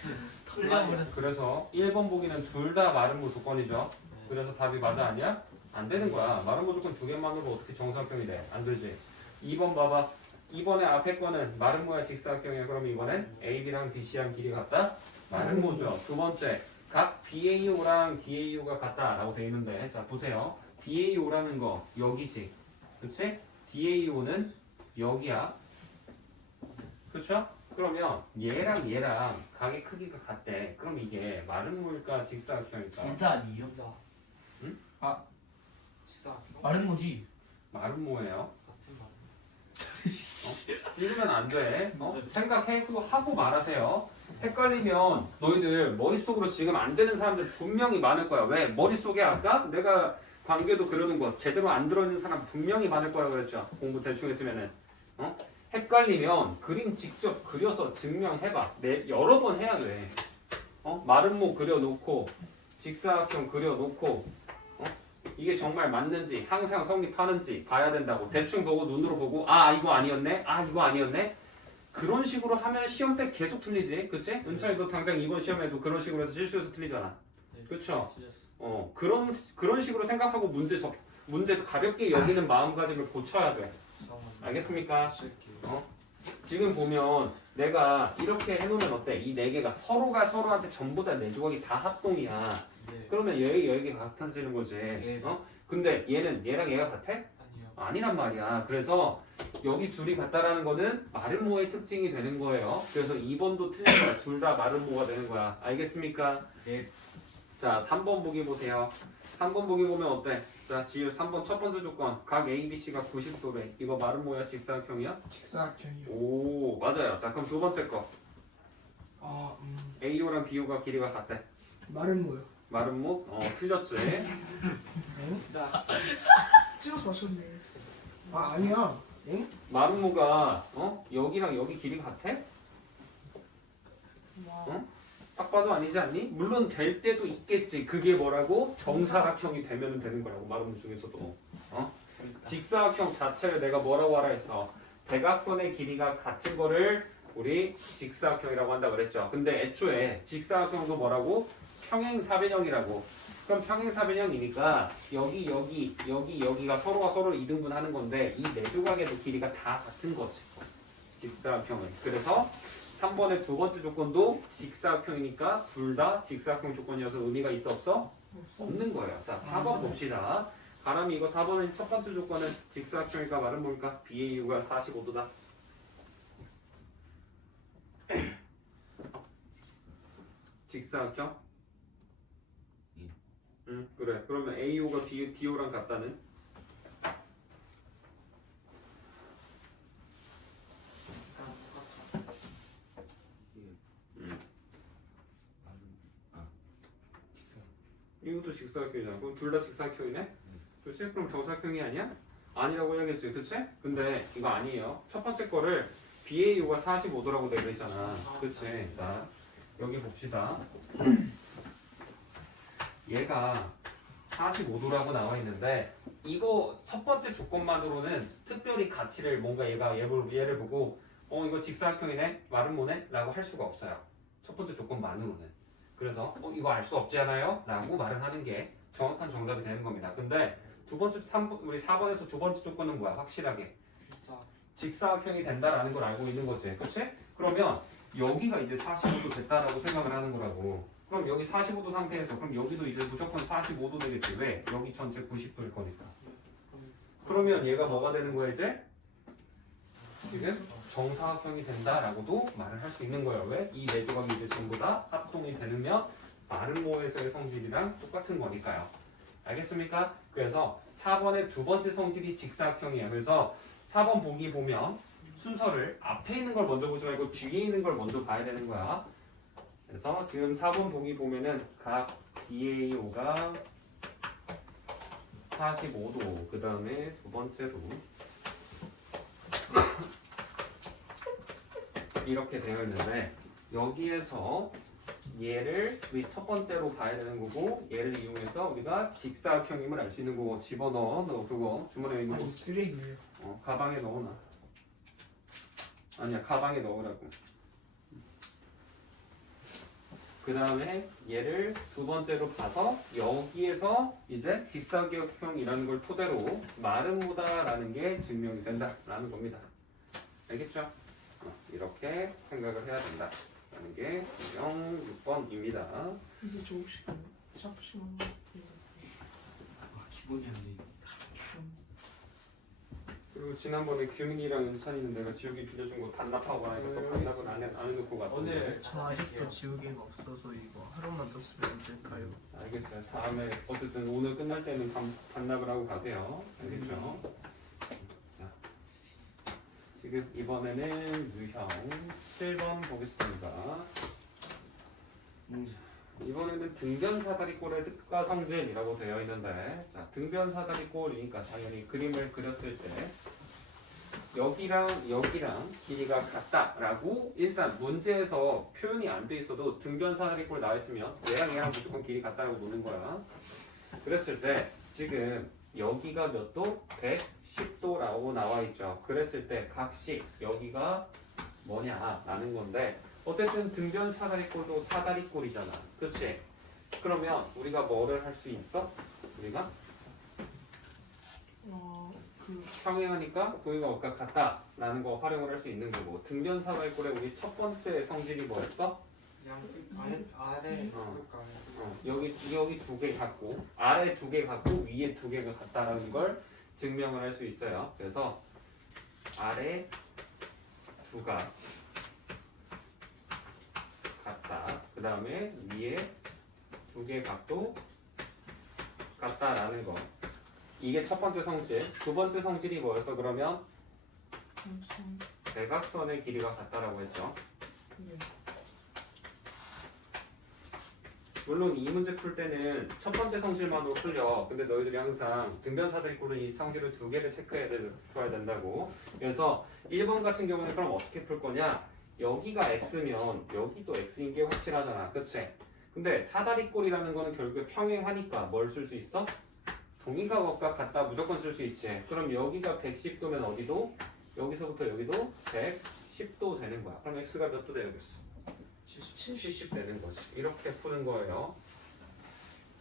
털려버렸어. 그래서 1번 보기는 둘 다 마름모 조건이죠. 네. 그래서 답이 맞아 아니야? 안 되는 거야. 마름모 조건 두 개만으로 어떻게 정사각형이 돼? 안 되지. 2번 봐봐. 2번의 앞에 거는 마름모야 직사각형이야. 그럼 이번엔 AB랑 BC랑 길이 같다? 마름모죠. 두 번째, 각 BAO랑 DAO가 같다라고 돼 있는데, 자 보세요. BAO라는 거 여기지, 그렇지? DAO는 여기야, 그렇죠? 그러면 얘랑 얘랑 각의 크기가 같대. 그럼 이게 마름모일까 직사각형일까? 둘 다 아니에요? 혼자. 응? 아 직사각형? 마른 거지. 마름모예요. 같은 말. 찍으면 안 돼. 하고 말하세요. 헷갈리면 너희들 머릿속으로 지금 안 되는 사람들 분명히 많을 거야. 왜? 머릿속에 아까 내가 관계도 그려놓은 거 제대로 안 들어있는 사람 분명히 많을 거라고 그랬죠. 공부 대충 했으면은. 헷갈리면 그림 직접 그려서 증명해봐. 여러 번 해야 돼. 마름모 그려놓고 직사각형 그려놓고 이게 정말 맞는지 항상 성립하는지 봐야 된다고. 대충 보고 눈으로 보고 아 이거 아니었네? 아 이거 아니었네? 그런 식으로 하면 시험 때 계속 틀리지. 그치? 은찬이 너 당장 이번 시험에도 그런 식으로 해서 실수해서 틀리잖아. 그쵸? 그런 식으로 생각하고 문제도 가볍게 여기는 마음가짐을 고쳐야 돼. 알겠습니까? 지금 보면 내가 이렇게 해놓으면 어때? 이 네 개가 서로가 서로한테 전부 다 네 조각이 다 합동이야. 네. 그러면 얘가 같아지는 거지. 네. 근데 얘는 얘랑 얘가 같아? 아니요. 아니란 말이야. 그래서 여기 둘이 같다라는 거는 마름모의 특징이 되는 거예요. 그래서 2번도 틀린 거야. 둘 다 마름모가 되는 거야. 알겠습니까? 네. 자, 3번 보기 보세요. 3번 보기 보면 어때? 자, 지우 3번 첫 번째 조건. 각 ABC가 90도래. 이거 마름모야? 직사각형이야? 직사각형이요. 오, 맞아요. 자, 그럼 두 번째 거. 아, AO랑 BO가 길이가 같대. 말은 뭐요? 마름모? 틀렸지. 자, 찍어서 맞췄네. 아, 아니야. 응? 마름모가 여기랑 여기 길이가 같아? 와. 딱 봐도 아니지 않니? 물론 될 때도 있겠지. 그게 뭐라고? 정사각형이 되면 되는 거라고. 마름모 중에서도. 직사각형 자체를 내가 뭐라고 하라 했어? 대각선의 길이가 같은 거를 우리 직사각형이라고 한다 그랬죠. 근데 애초에 직사각형도 뭐라고? 평행사변형이라고. 그럼 평행사변형이니까 여기가 서로가 서로 이등분하는 건데 이 네 조각에도 길이가 다 같은 거지. 직사각형은. 그래서 3번의 두 번째 조건도 직사각형이니까 둘 다 직사각형 조건이어서 의미가 있어 없어? 없는 거예요. 자, 4번 봅시다. 가람이 이거 4번의 첫 번째 조건은 직사각형일까 말은 뭘까? BAU가 45도다. 직사각형? 응, 그래. 그러면 AO가 DO랑 같다는? 이것도 직사각형이잖아. 그럼 둘 다 직사각형이네? 그렇지? 그럼 정사각형이 아니야? 아니라고 해야겠지. 그렇지? 근데 이거 아니에요. 첫 번째 거를 BAU가 45도라고 되어 있잖아. 그렇지? 자, 여기 봅시다. 얘가 45도라고 나와 있는데 이거 첫 번째 조건만으로는 특별히 가치를 뭔가 얘를 보고 이거 직사각형이네? 마름모네? 라고 할 수가 없어요. 첫 번째 조건만으로는. 그래서 이거 알 수 없지 않아요? 라고 말을 하는 게 정확한 정답이 되는 겁니다. 근데 우리 4번에서 두 번째 조건은 뭐야? 확실하게 직사각형이 된다라는 걸 알고 있는 거지. 그치? 그러면 여기가 이제 45도 됐다라고 생각을 하는 거라고. 그럼 여기 45도 상태에서 그럼 여기도 이제 무조건 45도 되겠지. 왜? 여기 전체 90도일 거니까. 그러면 얘가 뭐가 되는 거야 이제? 지금 정사각형이 된다라고도 말을 할 수 있는 거예요. 왜? 이 네 조각이 이제 전부 다 합동이 되면 마름모에서의 성질이랑 똑같은 거니까요. 알겠습니까? 그래서 4번의 두 번째 성질이 직사각형이에요. 그래서 4번 보기 보면 순서를 앞에 있는 걸 먼저 보지 말고 뒤에 있는 걸 먼저 봐야 되는 거야. 그래서 지금 4번 보기 보면은 각 BAO가 45도, 그 다음에 두 번째로 이렇게 되어 있는데 여기에서 얘를 우리 첫 번째로 봐야 되는 거고 얘를 이용해서 우리가 직사각형임을 알 수 있는 거고 집어넣어. 너 그거 주머니에 있는 거 아니 쓰레기예요. 가방에 넣어놔. 아니야 가방에 넣으라고. 그 다음에 얘를 두 번째로 봐서 여기에서 이제 직사각형이라는 걸 토대로 마름모다라는 게 증명이 된다라는 겁니다. 알겠죠? 이렇게 생각을 해야 된다라는 게 유형 6번입니다. 이제 조금씩 샤프시만 기본이 안 돼. 있네. 그리고 지난번에 규민이랑 윤찬이는 내가 지우개 빌려준 거 반납하고 나니까 또 반납은 안 해놓고 갔던데. 오늘 저 아직도 지우개가 없어서 이거 하루만 더 쓰면 안 될까요? 알겠어요. 다음에 어쨌든 오늘 끝날 때는 반납을 하고 가세요. 알겠죠? 자, 지금 이번에는 유형 7번 보겠습니다. 이번에는 등변사다리꼴의 뜻과 성질이라고 되어 있는데, 자, 등변사다리꼴이니까 당연히 그림을 그렸을 때 여기랑 여기랑 길이가 같다라고 일단 문제에서 표현이 안 돼 있어도 등변사다리꼴 나와 있으면 얘랑 얘랑 무조건 길이 같다라고 놓는 거야. 그랬을 때 지금 여기가 몇 도? 110도라고 나와 있죠. 그랬을 때 각식 여기가 뭐냐라는 건데 어쨌든 등변 사다리꼴도 사다리꼴이잖아. 그치? 그러면 우리가 뭐를 할 수 있어? 우리가 그 평행하니까 거기가 어까 같다라는 거 활용을 할 수 있는 거고 등변 사다리꼴의 우리 첫 번째 성질이 뭐였어? 그냥 아래 여기 두 개 같고 아래 두 개 같고 위에 두 개가 같다라는 걸 증명을 할 수 있어요. 그래서 아래 두가 같다. 그 다음에 위에 두 개 각도 같다라는 거. 이게 첫 번째 성질. 두 번째 성질이 뭐였어? 그러면 엄청 대각선의 길이가 같다라고 했죠. 네. 물론 이 문제 풀 때는 첫 번째 성질만으로 풀려. 근데 너희들이 항상 등변사다리꼴은 이 성질을 두 개를 체크해야 줘야 된다고. 그래서 1번 같은 경우는 그럼 어떻게 풀 거냐? 여기가 x면 여기도 x인 게 확실하잖아. 그치? 근데 사다리꼴이라는 거는 결국에 평행하니까 뭘 쓸 수 있어? 동의각과 같다 무조건 쓸 수 있지. 그럼 여기가 110도면 어디도? 여기서부터 여기도 110도 되는 거야. 그럼 x가 몇 도 되겠어? 70 되는 거지. 이렇게 푸는 거예요.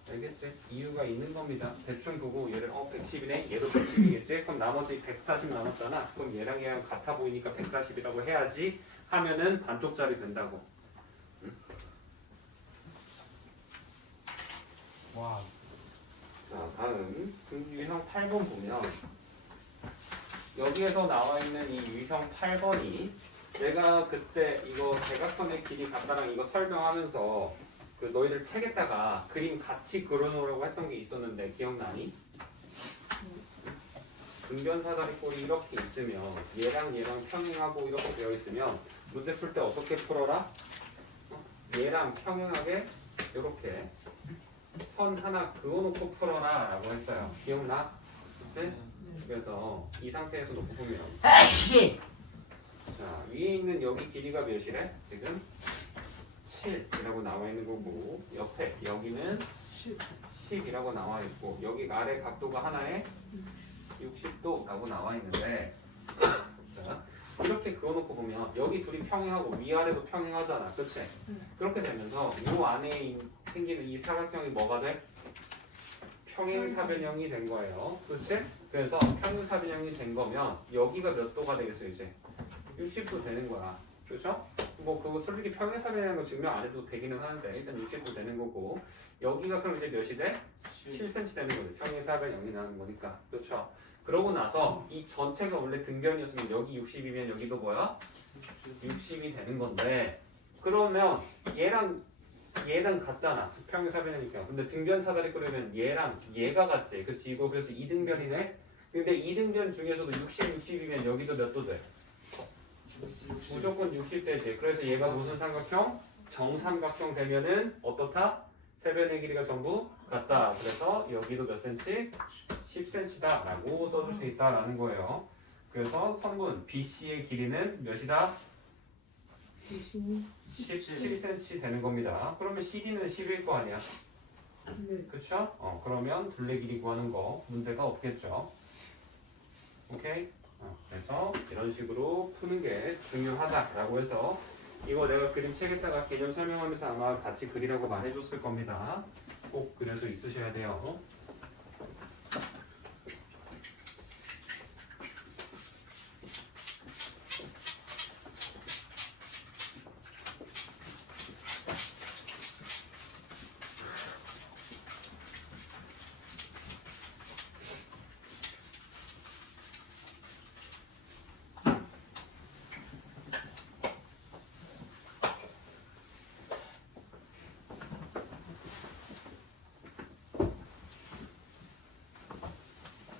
알겠지? 이유가 있는 겁니다. 대충 보고 얘를 110이네? 얘도 110이겠지? 그럼 나머지 140 남았잖아. 그럼 얘랑 얘랑 같아 보이니까 140이라고 해야지 하면은 반쪽짜리 된다고. 응? 와 자, 다음 유형 8번 보면 여기에서 나와 있는 이 유형 8번이 내가 그때 이거 대각선의 길이 같다랑 이거 설명하면서 그 너희들 책에다가 그림 같이 그려놓으라고 했던 게 있었는데 기억나니? 등변사다리꼴이 이렇게 있으면 얘랑 얘랑 평행하고 이렇게 되어 있으면 문제 풀 때 어떻게 풀어라? 얘랑 평행하게 이렇게 선 하나 그어놓고 풀어라 라고 했어요. 기억나? 그치? 그래서 이 상태에서 놓고 보면 자, 위에 있는 여기 길이가 몇이래? 지금 7이라고 나와 있는 거고 옆에 여기는 10이라고 나와 있고 여기 아래 각도가 하나에 60도라고 나와 있는데 자, 이렇게 그어놓고 보면 여기 둘이 평행하고 위아래도 평행하잖아. 그치? 그렇게 되면서 이 안에 생기는 이 사각형이 뭐가 돼? 평행사변형이 된 거예요. 그치? 그래서 평행사변형이 된 거면 여기가 몇 도가 되겠어요 이제? 60도 되는 거야. 그렇죠? 뭐 그거 솔직히 평행사변이라는 거 증명 안 해도 되기는 하는데 일단 60도 되는 거고 여기가 그럼 이제 몇이 돼? 7cm 되는 거지. 평행사변형이 나는 거니까. 그렇죠? 그러고 나서 이 전체가 원래 등변이었으면 여기 60이면 여기도 뭐야? 60이 되는 건데 그러면 얘랑 같잖아. 평행사변이니까. 근데 등변사다리꼴이면 얘랑 얘가 같지. 그치? 이거 그래서 2등변이네? 근데 2등변 중에서도 60이면 여기도 몇 도 돼? 무조건 60대지. 그래서 얘가 무슨 삼각형? 정삼각형 되면은 어떻다? 세변의 길이가 전부 같다. 그래서 여기도 몇 cm? 10cm다 라고 써줄 수 있다라는 거예요. 그래서 선분 BC의 길이는 몇이다? 대신이 17cm 되는 겁니다. 그러면 CD는 10일 거 아니야? 네. 그쵸? 그러면 둘레 길이 구하는 거 문제가 없겠죠. 오케이? 그래서 이런 식으로 푸는 게 중요하다라고 해서 이거 내가 그림책에다가 개념 설명하면서 아마 같이 그리라고 말해줬을 겁니다. 꼭 그려서 있으셔야 돼요.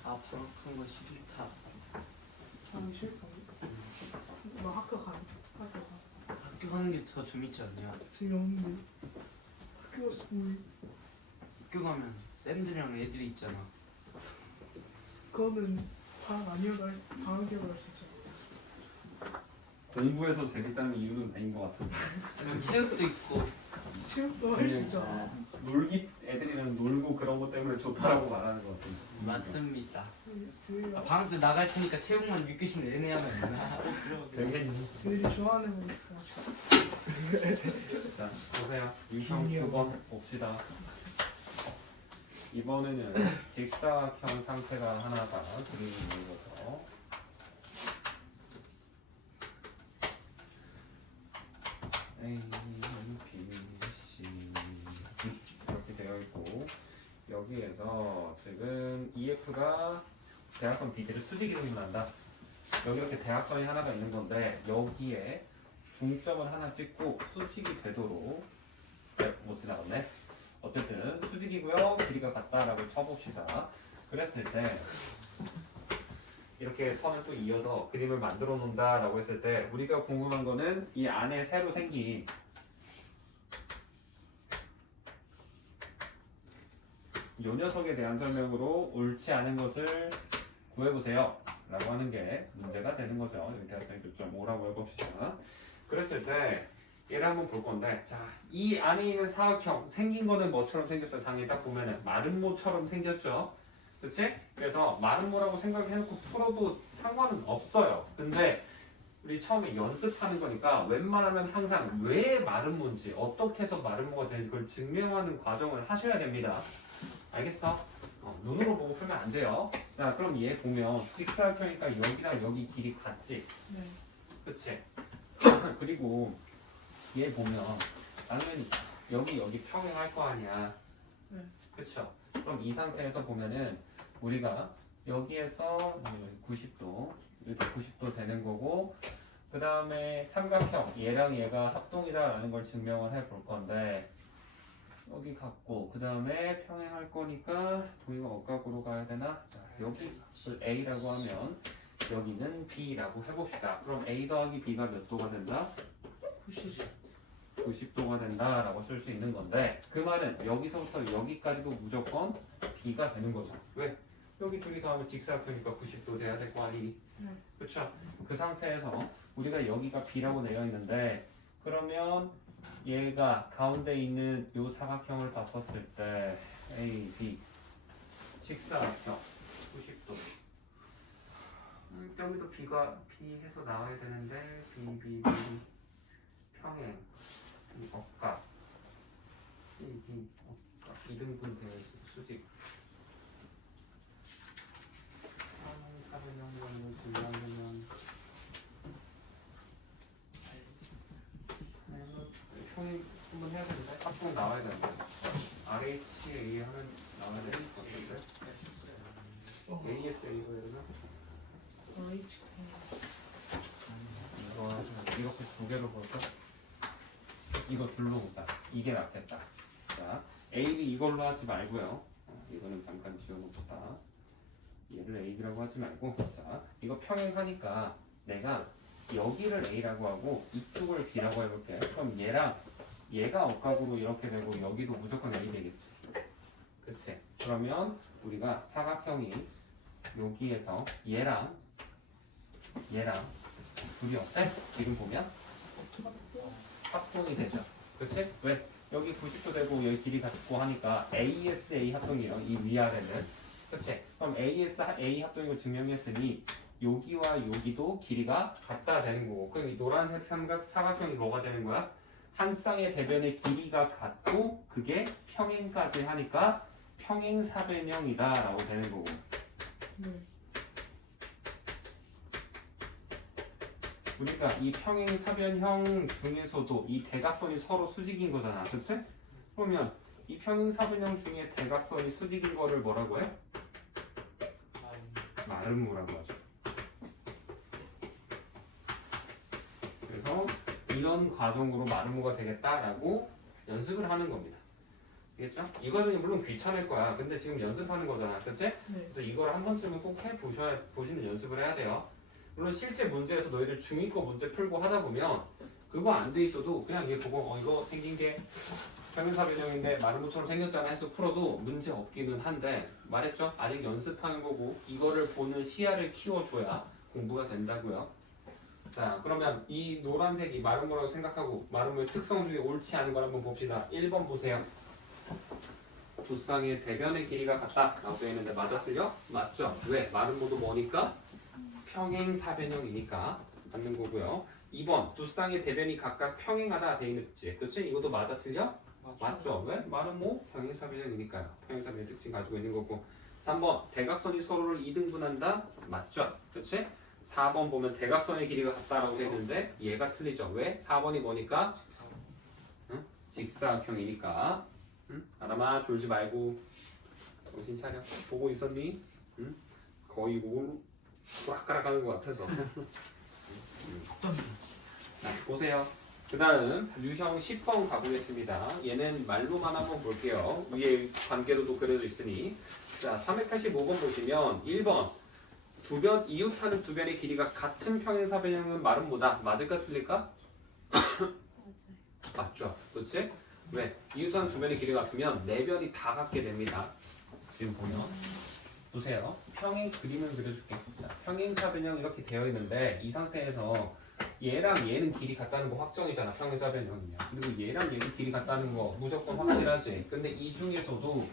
아 바로 큰거 싫다. 하기 싫다. 나 학교 가요. 학교 가. 학교 가는 게 더 재밌지 않냐? 재미없는데. 학교 가서 뭐 학교 가면 쌤들이랑 애들이 있잖아. 그거는 방학이어도 할 수 있잖아. 공부해서 재밌다는 이유는 아닌 것 같은데. 체육도 있고. 체육도 할 수 있잖아. 애들이랑 놀고 그런 것 때문에 좋다라고 말하는 것 같은데. 맞습니다. 들이 아, 방학 때 나갈 테니까 체육만 6교시 내내 하면 안 되나? 되겠니? 들이 좋아하는 거니까. 자, 보세요. 유형 9번 봅시다. 이번에는 직사각형 상태가 하나가 그림이 있는 거죠. A, B, C, D 이렇게 되어 있고 여기에서 지금 EF가 대각선 BD를 수직 이동이 난다. 여기 이렇게 대각선이 하나가 있는 건데 여기에 중점을 하나 찍고 수직이 되도록 못 지나갔네. 어쨌든 수직이고요. 길이가 같다라고 쳐봅시다. 그랬을 때 이렇게 선을 또 이어서 그림을 만들어 놓는다라고 했을 때 우리가 궁금한 거는 이 안에 새로 생긴 이 녀석에 대한 설명으로 옳지 않은 것을 구해보세요 라고 하는 게 문제가 되는 거죠. 여기 대학생이 9.5라고 해봅시다. 그랬을 때 얘를 한번 볼 건데, 자, 이 안에 있는 사각형 생긴 거는 뭐처럼 생겼어요? 당연히 딱 보면은 마름모처럼 생겼죠. 그치? 그래서 마름모라고 생각해놓고 풀어도 상관은 없어요. 근데 우리 처음에 연습하는 거니까 웬만하면 항상 왜 마름모인지 어떻게 해서 마름모가 되는지 그걸 증명하는 과정을 하셔야 됩니다. 알겠어? 눈으로 보고 풀면 안 돼요. 자, 그럼 얘 보면 직사각형이니까 여기랑 여기 길이 같지? 네. 그치? 그리고 얘 보면 당연히 여기 평행할 거 아니야. 네. 그쵸? 그럼 이 상태에서 보면은 우리가 여기에서 90도 이렇게 90도 되는 거고 그 다음에 삼각형 얘랑 얘가 합동이다라는 걸 증명을 해 볼 건데 여기 같고 그 다음에 평행할 거니까 도희가 억각으로 가야 되나? 자, 여기를 A라고 하면 여기는 B라고 해봅시다. 그럼 A 더하기 B가 몇 도가 된다? 90도가 된다라고 쓸 수 있는 건데 그 말은 여기서부터 여기까지도 무조건 B가 되는 거죠. 왜? 여기 둘이 더하면 직사각형이니까 90도 돼야 될 거 아니? 네. 그렇죠? 그 상태에서 우리가 여기가 B라고 내려 있는데 그러면 얘가 가운데 있는 요 사각형을 봤었을 때 A, B 직사각형 90도 여기도 B가 B 해서 나와야 되는데 B, B, B 평행 B 억각 C, D 억각 이등분 되어 있어 수직 사변형으로 분류하면 평행 한번 해야 되는데 합동 나와야 되는데 RHA 하면 나와야 되는 것 같은데 ASA가 되나? 이렇게 두 개로 볼까? 이거 둘로 보자. 이게 낫겠다. 자, AB 이걸로 하지 말고요. 이거는 잠깐 지워놓자. 얘를 AB라고 하지 말고, 자, 이거 평행하니까 내가 여기를 A라고 하고 이쪽을 B라고 해볼게. 그럼 얘랑 얘가 억각으로 이렇게 되고 여기도 무조건 A 되겠지. 그치? 그러면 우리가 사각형이 여기에서 얘랑 둘이 어때? 지금 보면 합동이 되죠. 그렇지? 왜? 여기 90도 되고 여기 길이 같고 하니까 ASA 합동이에요. 이 위아래는. 그렇지? 그럼 ASA 합동인 걸 증명했으니 여기와 여기도 길이가 같다 되는 거고. 그럼 이 노란색 사각형이 뭐가 되는 거야? 한 쌍의 대변의 길이가 같고 그게 평행까지 하니까 평행사변형이다 라고 되는 거고. 네. 우리가 이 평행사변형 중에서도 이 대각선이 서로 수직인 거잖아. 그치? 그러면 이 평행사변형 중에 대각선이 수직인 거를 뭐라고 해? 마름모라고 하죠. 그래서 이런 과정으로 마름모가 되겠다라고 연습을 하는 겁니다. 알겠죠? 이 과정이 물론 귀찮을 거야. 근데 지금 연습하는 거잖아. 그치? 네. 그래서 이걸 한 번쯤은 꼭 보시는 연습을 해야 돼요. 물론 실제 문제에서 너희들 중2거 문제 풀고 하다 보면 그거 안 돼 있어도 그냥 얘 보고 이거 생긴 게 평행사변형인데 마름모처럼 생겼잖아 해서 풀어도 문제 없기는 한데 말했죠? 아직 연습하는 거고 이거를 보는 시야를 키워줘야 공부가 된다고요. 자 그러면 이 노란색이 마름모라고 생각하고 마름모의 특성 중에 옳지 않은 걸 한번 봅시다. 1번 보세요. 두 쌍의 대변의 길이가 같다 라고 되어 있는데 맞아 틀려? 맞죠? 왜? 마름모도 뭐니까? 평행사변형이니까 맞는 거고요. 2번 두 쌍의 대변이 각각 평행하다 되어 있지. 그렇지? 이것도 맞아 틀려? 맞죠? 왜? 마름모 평행사변형이니까요. 평행사변의 특징 가지고 있는 거고. 3번 대각선이 서로를 2등분한다? 맞죠? 그렇지? 4번 보면 대각선의 길이가 같다라고 되어 있는데 얘가 틀리죠. 왜? 4번이 뭐니까? 응? 직사각형이니까. 응? 아람아 졸지 말고 정신 차려. 보고 있었니? 응? 거의 뭐 꼬락가락 하는 것 같아서. 자, 보세요. 그 다음 유형 10번 가보겠습니다. 얘는 말로만 한번 볼게요. 위에 관계도도 그려져 있으니. 자, 385번 보시면 1번 이웃하는 두 변의 길이가 같은 평행사변형은 마름모다. 맞을까 틀릴까? 맞죠. 그렇지? 왜? 이웃하는 두 변의 길이가 같으면 네 변이 다 같게 됩니다. 지금 보면 보세요. 평행 그림을 그려줄게. 자, 평행사변형 이렇게 되어 있는데 이 상태에서 얘랑 얘는 길이 같다는 거 확정이잖아. 평행사변형이면. 그리고 얘랑 얘는 길이 같다는 거 무조건 확실하지. 근데 이 중에서도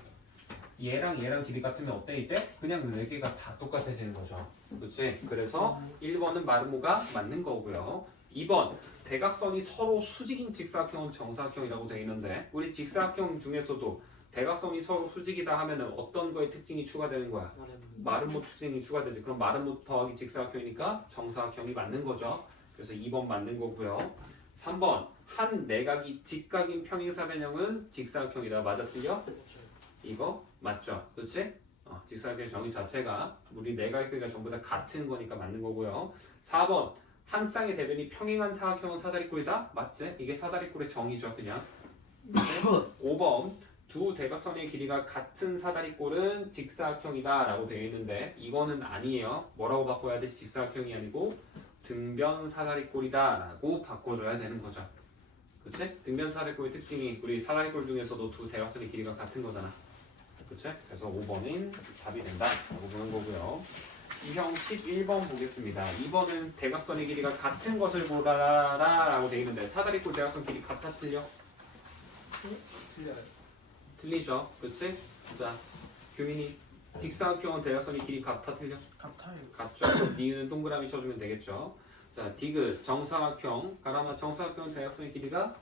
얘랑 길이 같으면 어때 이제? 그냥 네 개가 다 똑같아지는 거죠. 그렇지? 그래서 1번은 마름모가 맞는 거고요. 2번 대각선이 서로 수직인 직사각형은 정사각형이라고 되어 있는데 우리 직사각형 중에서도 대각선이 서로 수직이다 하면은 어떤 거의 특징이 추가되는 거야? 마름모 특징이 추가되지. 그럼 마름모 더하기 직사각형이니까 정사각형이 맞는 거죠. 그래서 2번 맞는 거고요. 3번 한 내각이 직각인 평행사변형은 직사각형이다. 맞아 틀려? 이거 맞죠? 그렇지? 직사각형의 정의 자체가 우리 내각의 크기가 전부 다 같은 거니까 맞는 거고요. 4번 한 쌍의 대변이 평행한 사각형은 사다리꼴이다? 맞지? 이게 사다리꼴의 정의죠 그냥. 5번 두 대각선의 길이가 같은 사다리꼴은 직사각형이다 라고 되어 있는데 이거는 아니에요. 뭐라고 바꿔야 되지? 직사각형이 아니고 등변 사다리꼴이다 라고 바꿔줘야 되는 거죠. 그치? 등변 사다리꼴의 특징이 우리 사다리꼴 중에서도 두 대각선의 길이가 같은 거잖아. 그치? 그래서 5번인 답이 된다 라고 보는 거고요. 유형 11번 보겠습니다. 2번은 대각선의 길이가 같은 것을 보라 라고 되어 있는데 사다리꼴 대각선 길이 같아 틀려? 틀려요. 틀리죠. 그치? 자, 규민이 직사각형은 대각선의 길이 같아 틀려? 같아요. 같죠? 그럼 니은 동그라미 쳐주면 되겠죠. 자, 디귿 정사각형 가라마 정사각형은 대각선의 길이가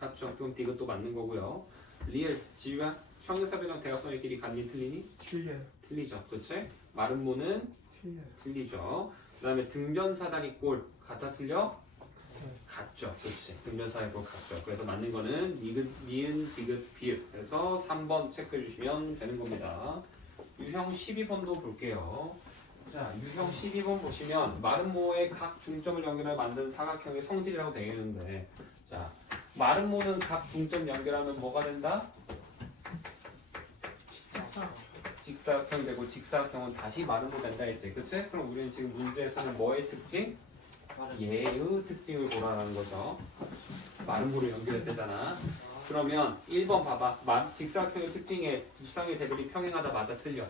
같죠. 그럼 디귿 또 맞는 거고요. 리을 지유야 평행사변형 대각선의 길이 같니 틀리니? 틀려요. 틀리죠. 그치? 마름모는 틀려요. 틀리죠. 그 다음에 등변 사다리꼴 같아 틀려? 같죠. 그치? 등변 사다리꼴 같죠. 그래서 맞는 거는 니은 디귿 비읍. 그래서 3번 체크해 주시면 되는 겁니다. 유형 12번도 볼게요. 자, 유형 12번 보시면 마름모의 각 중점을 연결해 만든 사각형의 성질이라고 되어 있는데 자, 마름모는 각 중점 연결하면 뭐가 된다? 직사각형 되고 직사각형은 다시 마름모 된다 했지. 그치? 그럼 우리는 지금 문제에서는 뭐의 특징? 얘의 특징을 보라는 거죠. 마름모를 연결했대잖아. 그러면 1번 봐봐. 직사각형의 특징에 두 쌍의 대변이 평행하다 맞아 틀려?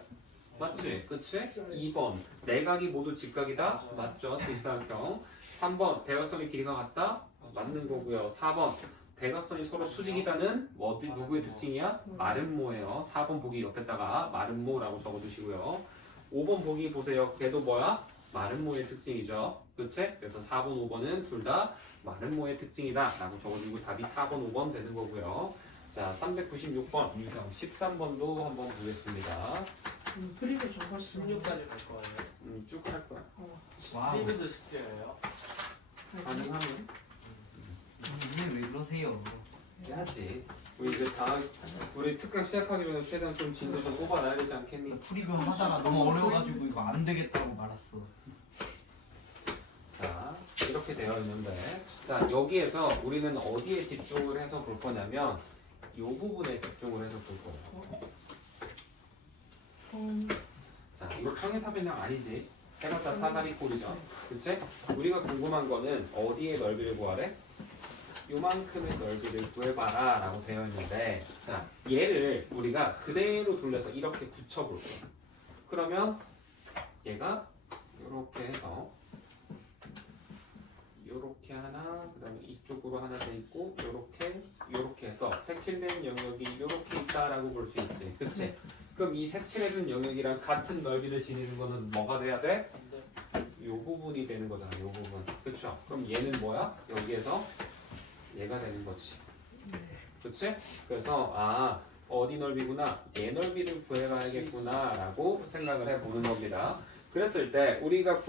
맞지? 그치? 2번 내각이 모두 직각이다? 맞죠? 직사각형. 3번 대각선의 길이가 같다? 맞는 거고요. 4번 대각선이 서로 수직이다는 어디 누구의 특징이야? 마름모예요. 4번 보기 옆에다가 마름모라고 적어주시고요. 5번 보기 보세요. 걔도 뭐야? 마름모의 특징이죠. 그치? 그래서 4번, 5번은 둘 다 마름모의 특징이다 라고 적어주고 답이 4번, 5번 되는 거고요. 자, 396번 유형 13번도 한번 보겠습니다. 프리뷰 좀 하시죠. 16까지 갈 거예요. 쭉 할 거야. 와우. 리뷰도 쉽게요. 가능하면 왜 그러세요? 해야지. 우리 이제 우리 특강 시작하기 전에 최대한 좀 진도 좀 뽑아놔야 되지 않겠니? 프리뷰 하다가 너무 어려워가지고 이거 안 되겠다고 말았어. 자, 이렇게 되어 있는데, 자, 여기에서 우리는 어디에 집중을 해서 볼 거냐면, 이 부분에 집중을 해서 볼 거예요. 자, 이거 평행사변형 아니지? 해봤자 사다리 꼴이죠. 그치? 우리가 궁금한 거는 어디의 넓이를 구하래? 요만큼의 넓이를 구해봐라 라고 되어 있는데, 자, 얘를 우리가 그대로 돌려서 이렇게 붙여볼 거야. 그러면 얘가 이렇게 해서 요렇게 하나, 그 다음에 이쪽으로 하나 돼 있고, 요렇게 해서 색칠된 영역이 요렇게 있다라고 볼 수 있지. 그치? 그럼 이 색칠해준 영역이랑 같은 넓이를 지니는 거는 뭐가 돼야 돼? 요 부분이 되는 거잖아, 요 부분. 그쵸? 그럼 얘는 뭐야? 여기에서 얘가 되는 거지. 그치? 그래서, 어디 넓이구나, 얘 넓이를 구해봐야겠구나, 라고 생각을 해보는 겁니다. 그랬을 때, 우리가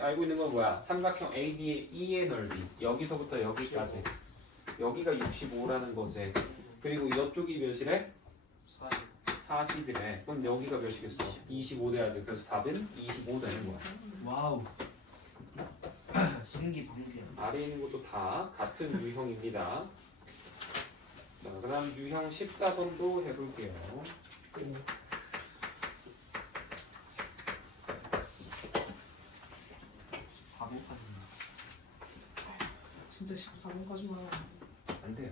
알고 있는 건 뭐야? 삼각형 AB의 E의 넓이. 여기서부터 여기까지. 여기가 65라는 거지. 그리고 이쪽이 몇이래? 40이래. 그럼 여기가 몇이겠어? 25 돼야지. 그래서 답은 25 되는 거야. 와우. 신기방기야. 아래에 있는 것도 다 같은 유형입니다. 자, 그 다음 유형 14번도 해볼게요. 4번까지. 진짜 14번까지만. 안 돼요.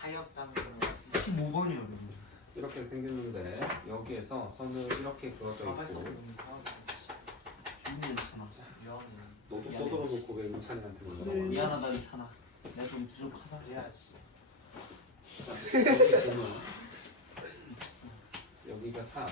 타협 당근은 15번이요. 이렇게 생겼는데 여기에서 선을 이렇게 그어져 가만히 있고 보면 이상하게 준비 괜찮아. 미안해. 너도 미안해. 떠들어 놓고 왜 우찬이한테 네. 물어봐? 미안하다 이찬아. 내가 좀 부족하다. 해야지. 자, 여기 보면 여기가 3,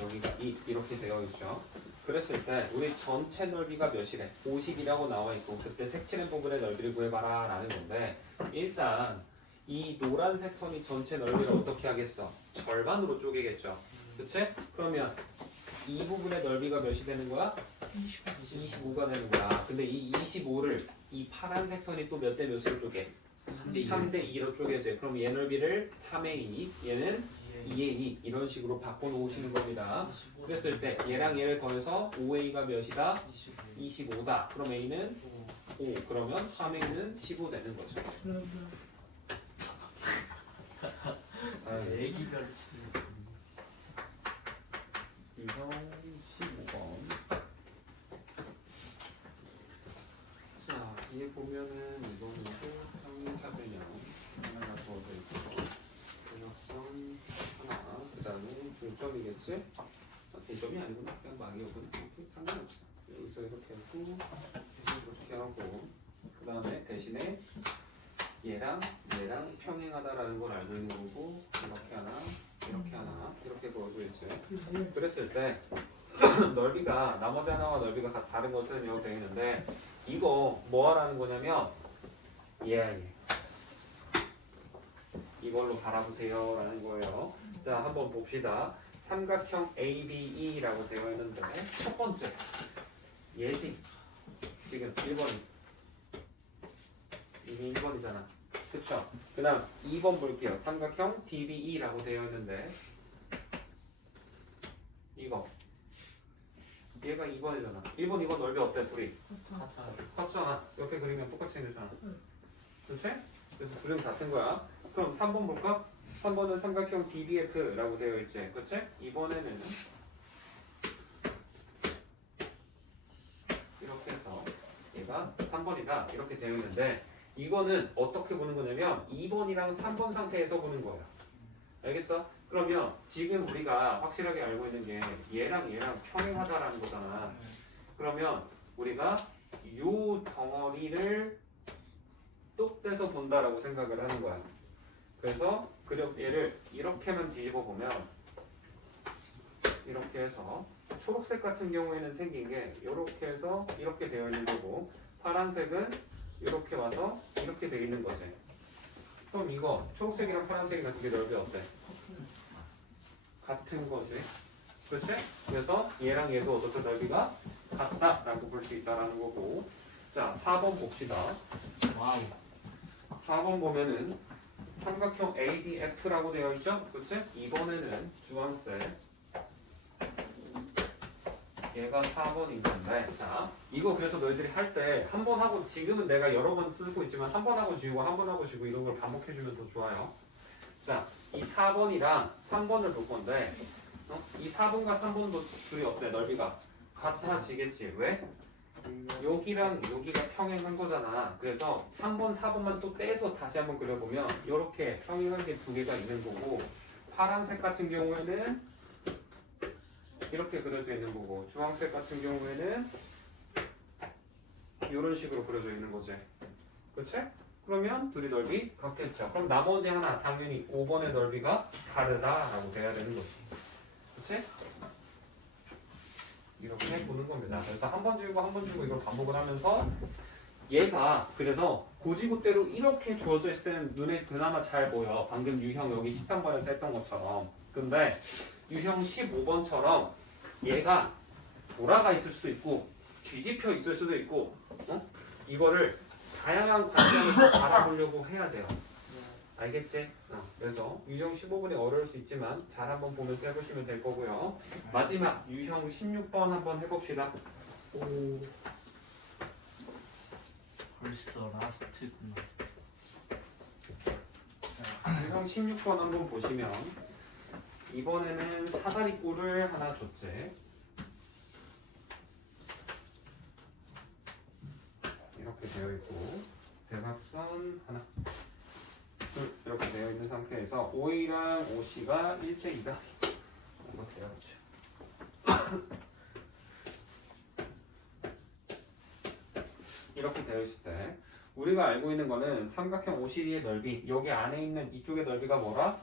여기가 2 이렇게 되어 있죠. 그랬을 때 우리 전체 넓이가 몇이래? 50이라고 나와 있고 그때 색칠한 부분의 넓이를 구해봐라 라는 건데 일단 이 노란색 선이 전체 넓이를 어떻게 하겠어? 절반으로 쪼개겠죠. 그치? 그러면 이 부분의 넓이가 몇이 되는 거야? 25가 되는 거야. 근데 이 25를 이 파란색 선이 또 몇 대 몇으로 쪼개? 3대 2로 쪼개져. 그럼 얘 넓이를 3의 2, 얘는 2의 2 이런 식으로 바꿔놓으시는 겁니다. 그랬을 때 얘랑 얘를 더해서 5의 2가 몇이다? 25다. 그럼 A는 5. 그러면 3의 2는 15 되는 거죠. 애기 가르치는. 유형 15번. 자, 뒤에 보면은 이거는 평행사변형 하나가 주어져 있고 변형성 하나, 그 다음에 중점이겠지? 중점이 아니구나. 그냥 막이었구나. 오케이, 상관없어. 여기서 이렇게 하고 이렇게 하고 그 다음에 대신에 얘랑 평행하다라는 걸 알고 있는 거고 이렇게 하나, 이렇게 그어져 있지. 그랬을 때 넓이가 나머지 하나와 넓이가 다른 것은 여기 되어 있는데 이거 뭐 하라는 거냐면 얘 이걸로 바라보세요 라는 거예요. 자, 한번 봅시다. 삼각형 ABE라고 되어 있는데 첫 번째 얘지. 지금 1번이 이게 1번이잖아. 그쵸? 그 다음 2번 볼게요. 삼각형 DBE라고 되어 있는데 이거 얘가 2번이잖아. 1번, 2번 넓이 어때? 둘이? 같아요. 같잖아. 옆에 그리면 똑같이 생겼잖아. 그치? 그래서 둘은 같은 거야. 그럼 3번 볼까? 3번은 삼각형 DBF라고 되어 있지. 그치? 이번에는 이렇게 해서 얘가 3번이다. 이렇게 되어 있는데 이거는 어떻게 보는 거냐면 2번이랑 3번 상태에서 보는 거야. 알겠어? 그러면 지금 우리가 확실하게 알고 있는 게 얘랑 평행하다라는 거잖아. 그러면 우리가 요 덩어리를 똑 떼서 본다라고 생각을 하는 거야. 그래서 얘를 이렇게만 뒤집어 보면 이렇게 해서 초록색 같은 경우에는 생긴 게 이렇게 해서 이렇게 되어 있는 거고 파란색은 이렇게 와서 이렇게 되어 있는 거지. 그럼 이거 초록색이랑 파란색이랑 두 개 넓이 어때? 같은 거지. 그렇지? 그래서 얘랑 얘도 어떻게 넓이가 같다라고 볼 수 있다라는 거고. 자, 4번 봅시다. 와우. 4번 보면은 삼각형 ADF라고 되어 있죠? 그렇지? 이번에는 주황색 얘가 4번인 건데 자 이거 그래서 너희들이 할 때 한 번 하고 지금은 내가 여러 번 쓰고 있지만 한 번 하고 지우고 한 번 하고 지우고 이런 걸 반복해주면 더 좋아요. 자, 이 4번이랑 3번을 볼 건데 이 4번과 3번도 둘이 어때? 넓이가 같아지겠지. 왜? 여기랑 여기가 평행한 거잖아. 그래서 3번, 4번만 또 떼서 다시 한번 그려보면 이렇게 평행한 게 두 개가 있는 거고 파란색 같은 경우에는 이렇게 그려져 있는 거고 주황색 같은 경우에는 이런 식으로 그려져 있는 거지. 그치? 그러면 둘이 넓이 같겠죠. 그럼 나머지 하나 당연히 5번의 넓이가 다르다라고 돼야 되는 거지. 그치? 이렇게 보는 겁니다. 그래서 한 번 지우고 한 번 지우고 이걸 반복을 하면서 얘가 그래서 고지고대로 이렇게 주어져 있을 때는 눈에 그나마 잘 보여. 방금 유형 여기 13번에서 했던 것처럼. 근데 유형 15번처럼 얘가 돌아가 있을 수도 있고 뒤집혀 있을 수도 있고 이거를 다양한 관점에서 바라보려고 해야 돼요. 알겠지? 그래서 유형 15번이 어려울 수 있지만 잘 한번 보면서 해보시면 될 거고요. 마지막 유형 16번 한번 해봅시다. 오. 벌써 라스트구나. 유형 16번 한번 보시면 이번에는 사다리꼴을 하나 줬지. 이렇게 되어 있고 대각선 하나 둘 이렇게 되어 있는 상태에서 OA랑 OC가 1대2다. 이거 되어있죠. 이렇게 되어 있을 때 우리가 알고 있는 거는 삼각형 OCD의 넓이 여기 안에 있는 이쪽의 넓이가 뭐라?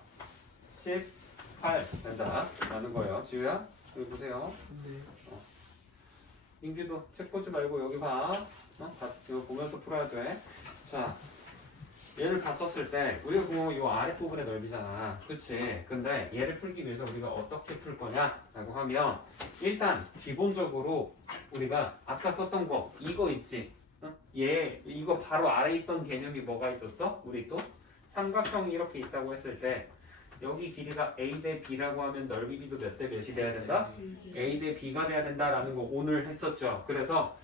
18 된다 라는 거예요. 지우야 여기 보세요. 네. 인규도 책 보지 말고 여기 봐. 이거 보면서 풀어야 돼. 자, 얘를 봤었을 때 우리가 보면 이 아랫부분의 넓이잖아. 그치? 근데 얘를 풀기 위해서 우리가 어떻게 풀 거냐라고 하면 일단 기본적으로 우리가 아까 썼던 거 이거 있지? 얘 이거 바로 아래에 있던 개념이 뭐가 있었어? 우리 또 삼각형이 이렇게 있다고 했을 때 여기 길이가 A 대 B라고 하면 넓이 B도 몇 대 몇이 돼야 된다? A 대 B가 돼야 된다라는 거 오늘 했었죠. 그래서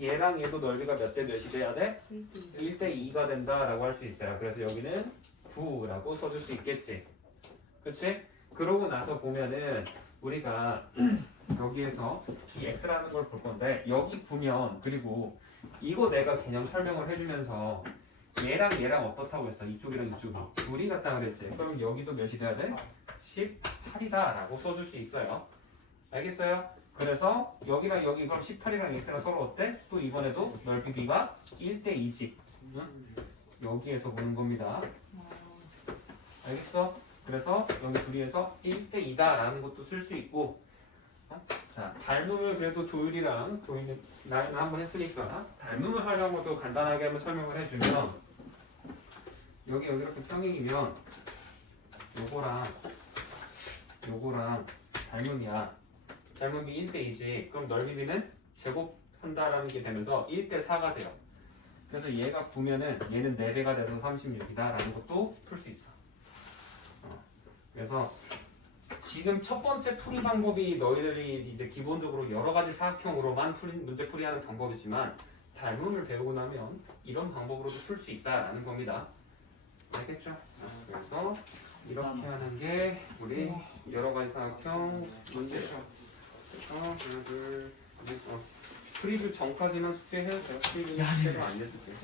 얘랑 얘도 넓이가 몇 대 몇이 돼야 돼? 1대 2가 된다라고 할 수 있어요. 그래서 여기는 9라고 써줄 수 있겠지. 그치? 그러고 나서 보면은 우리가 여기에서 이 x라는 걸 볼 건데 여기 9면 그리고 이거 내가 개념 설명을 해주면서 얘랑 얘랑 어떻다고 했어? 이쪽이랑 이쪽이 둘이 같다 그랬지. 그럼 여기도 몇이 돼야 돼? 18이다 라고 써줄 수 있어요. 알겠어요? 그래서 여기랑 여기 그럼 18이랑 x가 서로 어때? 또 이번에도 넓이 b가 1대 2씩 여기에서 보는 겁니다. 알겠어? 그래서 여기 둘이에서 1대 2다 라는 것도 쓸 수 있고 자, 닮음을 그래도 도율이랑 도희는 나이는 한번 했으니까 닮음을 하려고 또 간단하게 한번 설명을 해주면 여기 이렇게 평행이면 요거랑 닮음이야. 닮음이 1대 2지. 그럼 넓이 b는 제곱한다라는 게 되면서 1대 4가 돼요. 그래서 얘가 9면은 얘는 4배가 돼서 36이다 라는 것도 풀 수 있어. 그래서 지금 첫 번째 풀이 방법이 너희들이 이제 기본적으로 여러 가지 사각형으로만 문제 풀이하는 방법이지만 닮음을 배우고 나면 이런 방법으로도 풀 수 있다라는 겁니다. 알겠죠? 그래서 이렇게 하는 게 우리 여러 가지 사각형 문제죠. 하나, 둘, 셋, 프리뷰 전까지만 숙제해도 돼요. 프리뷰는 숙제가 안 돼도 돼요.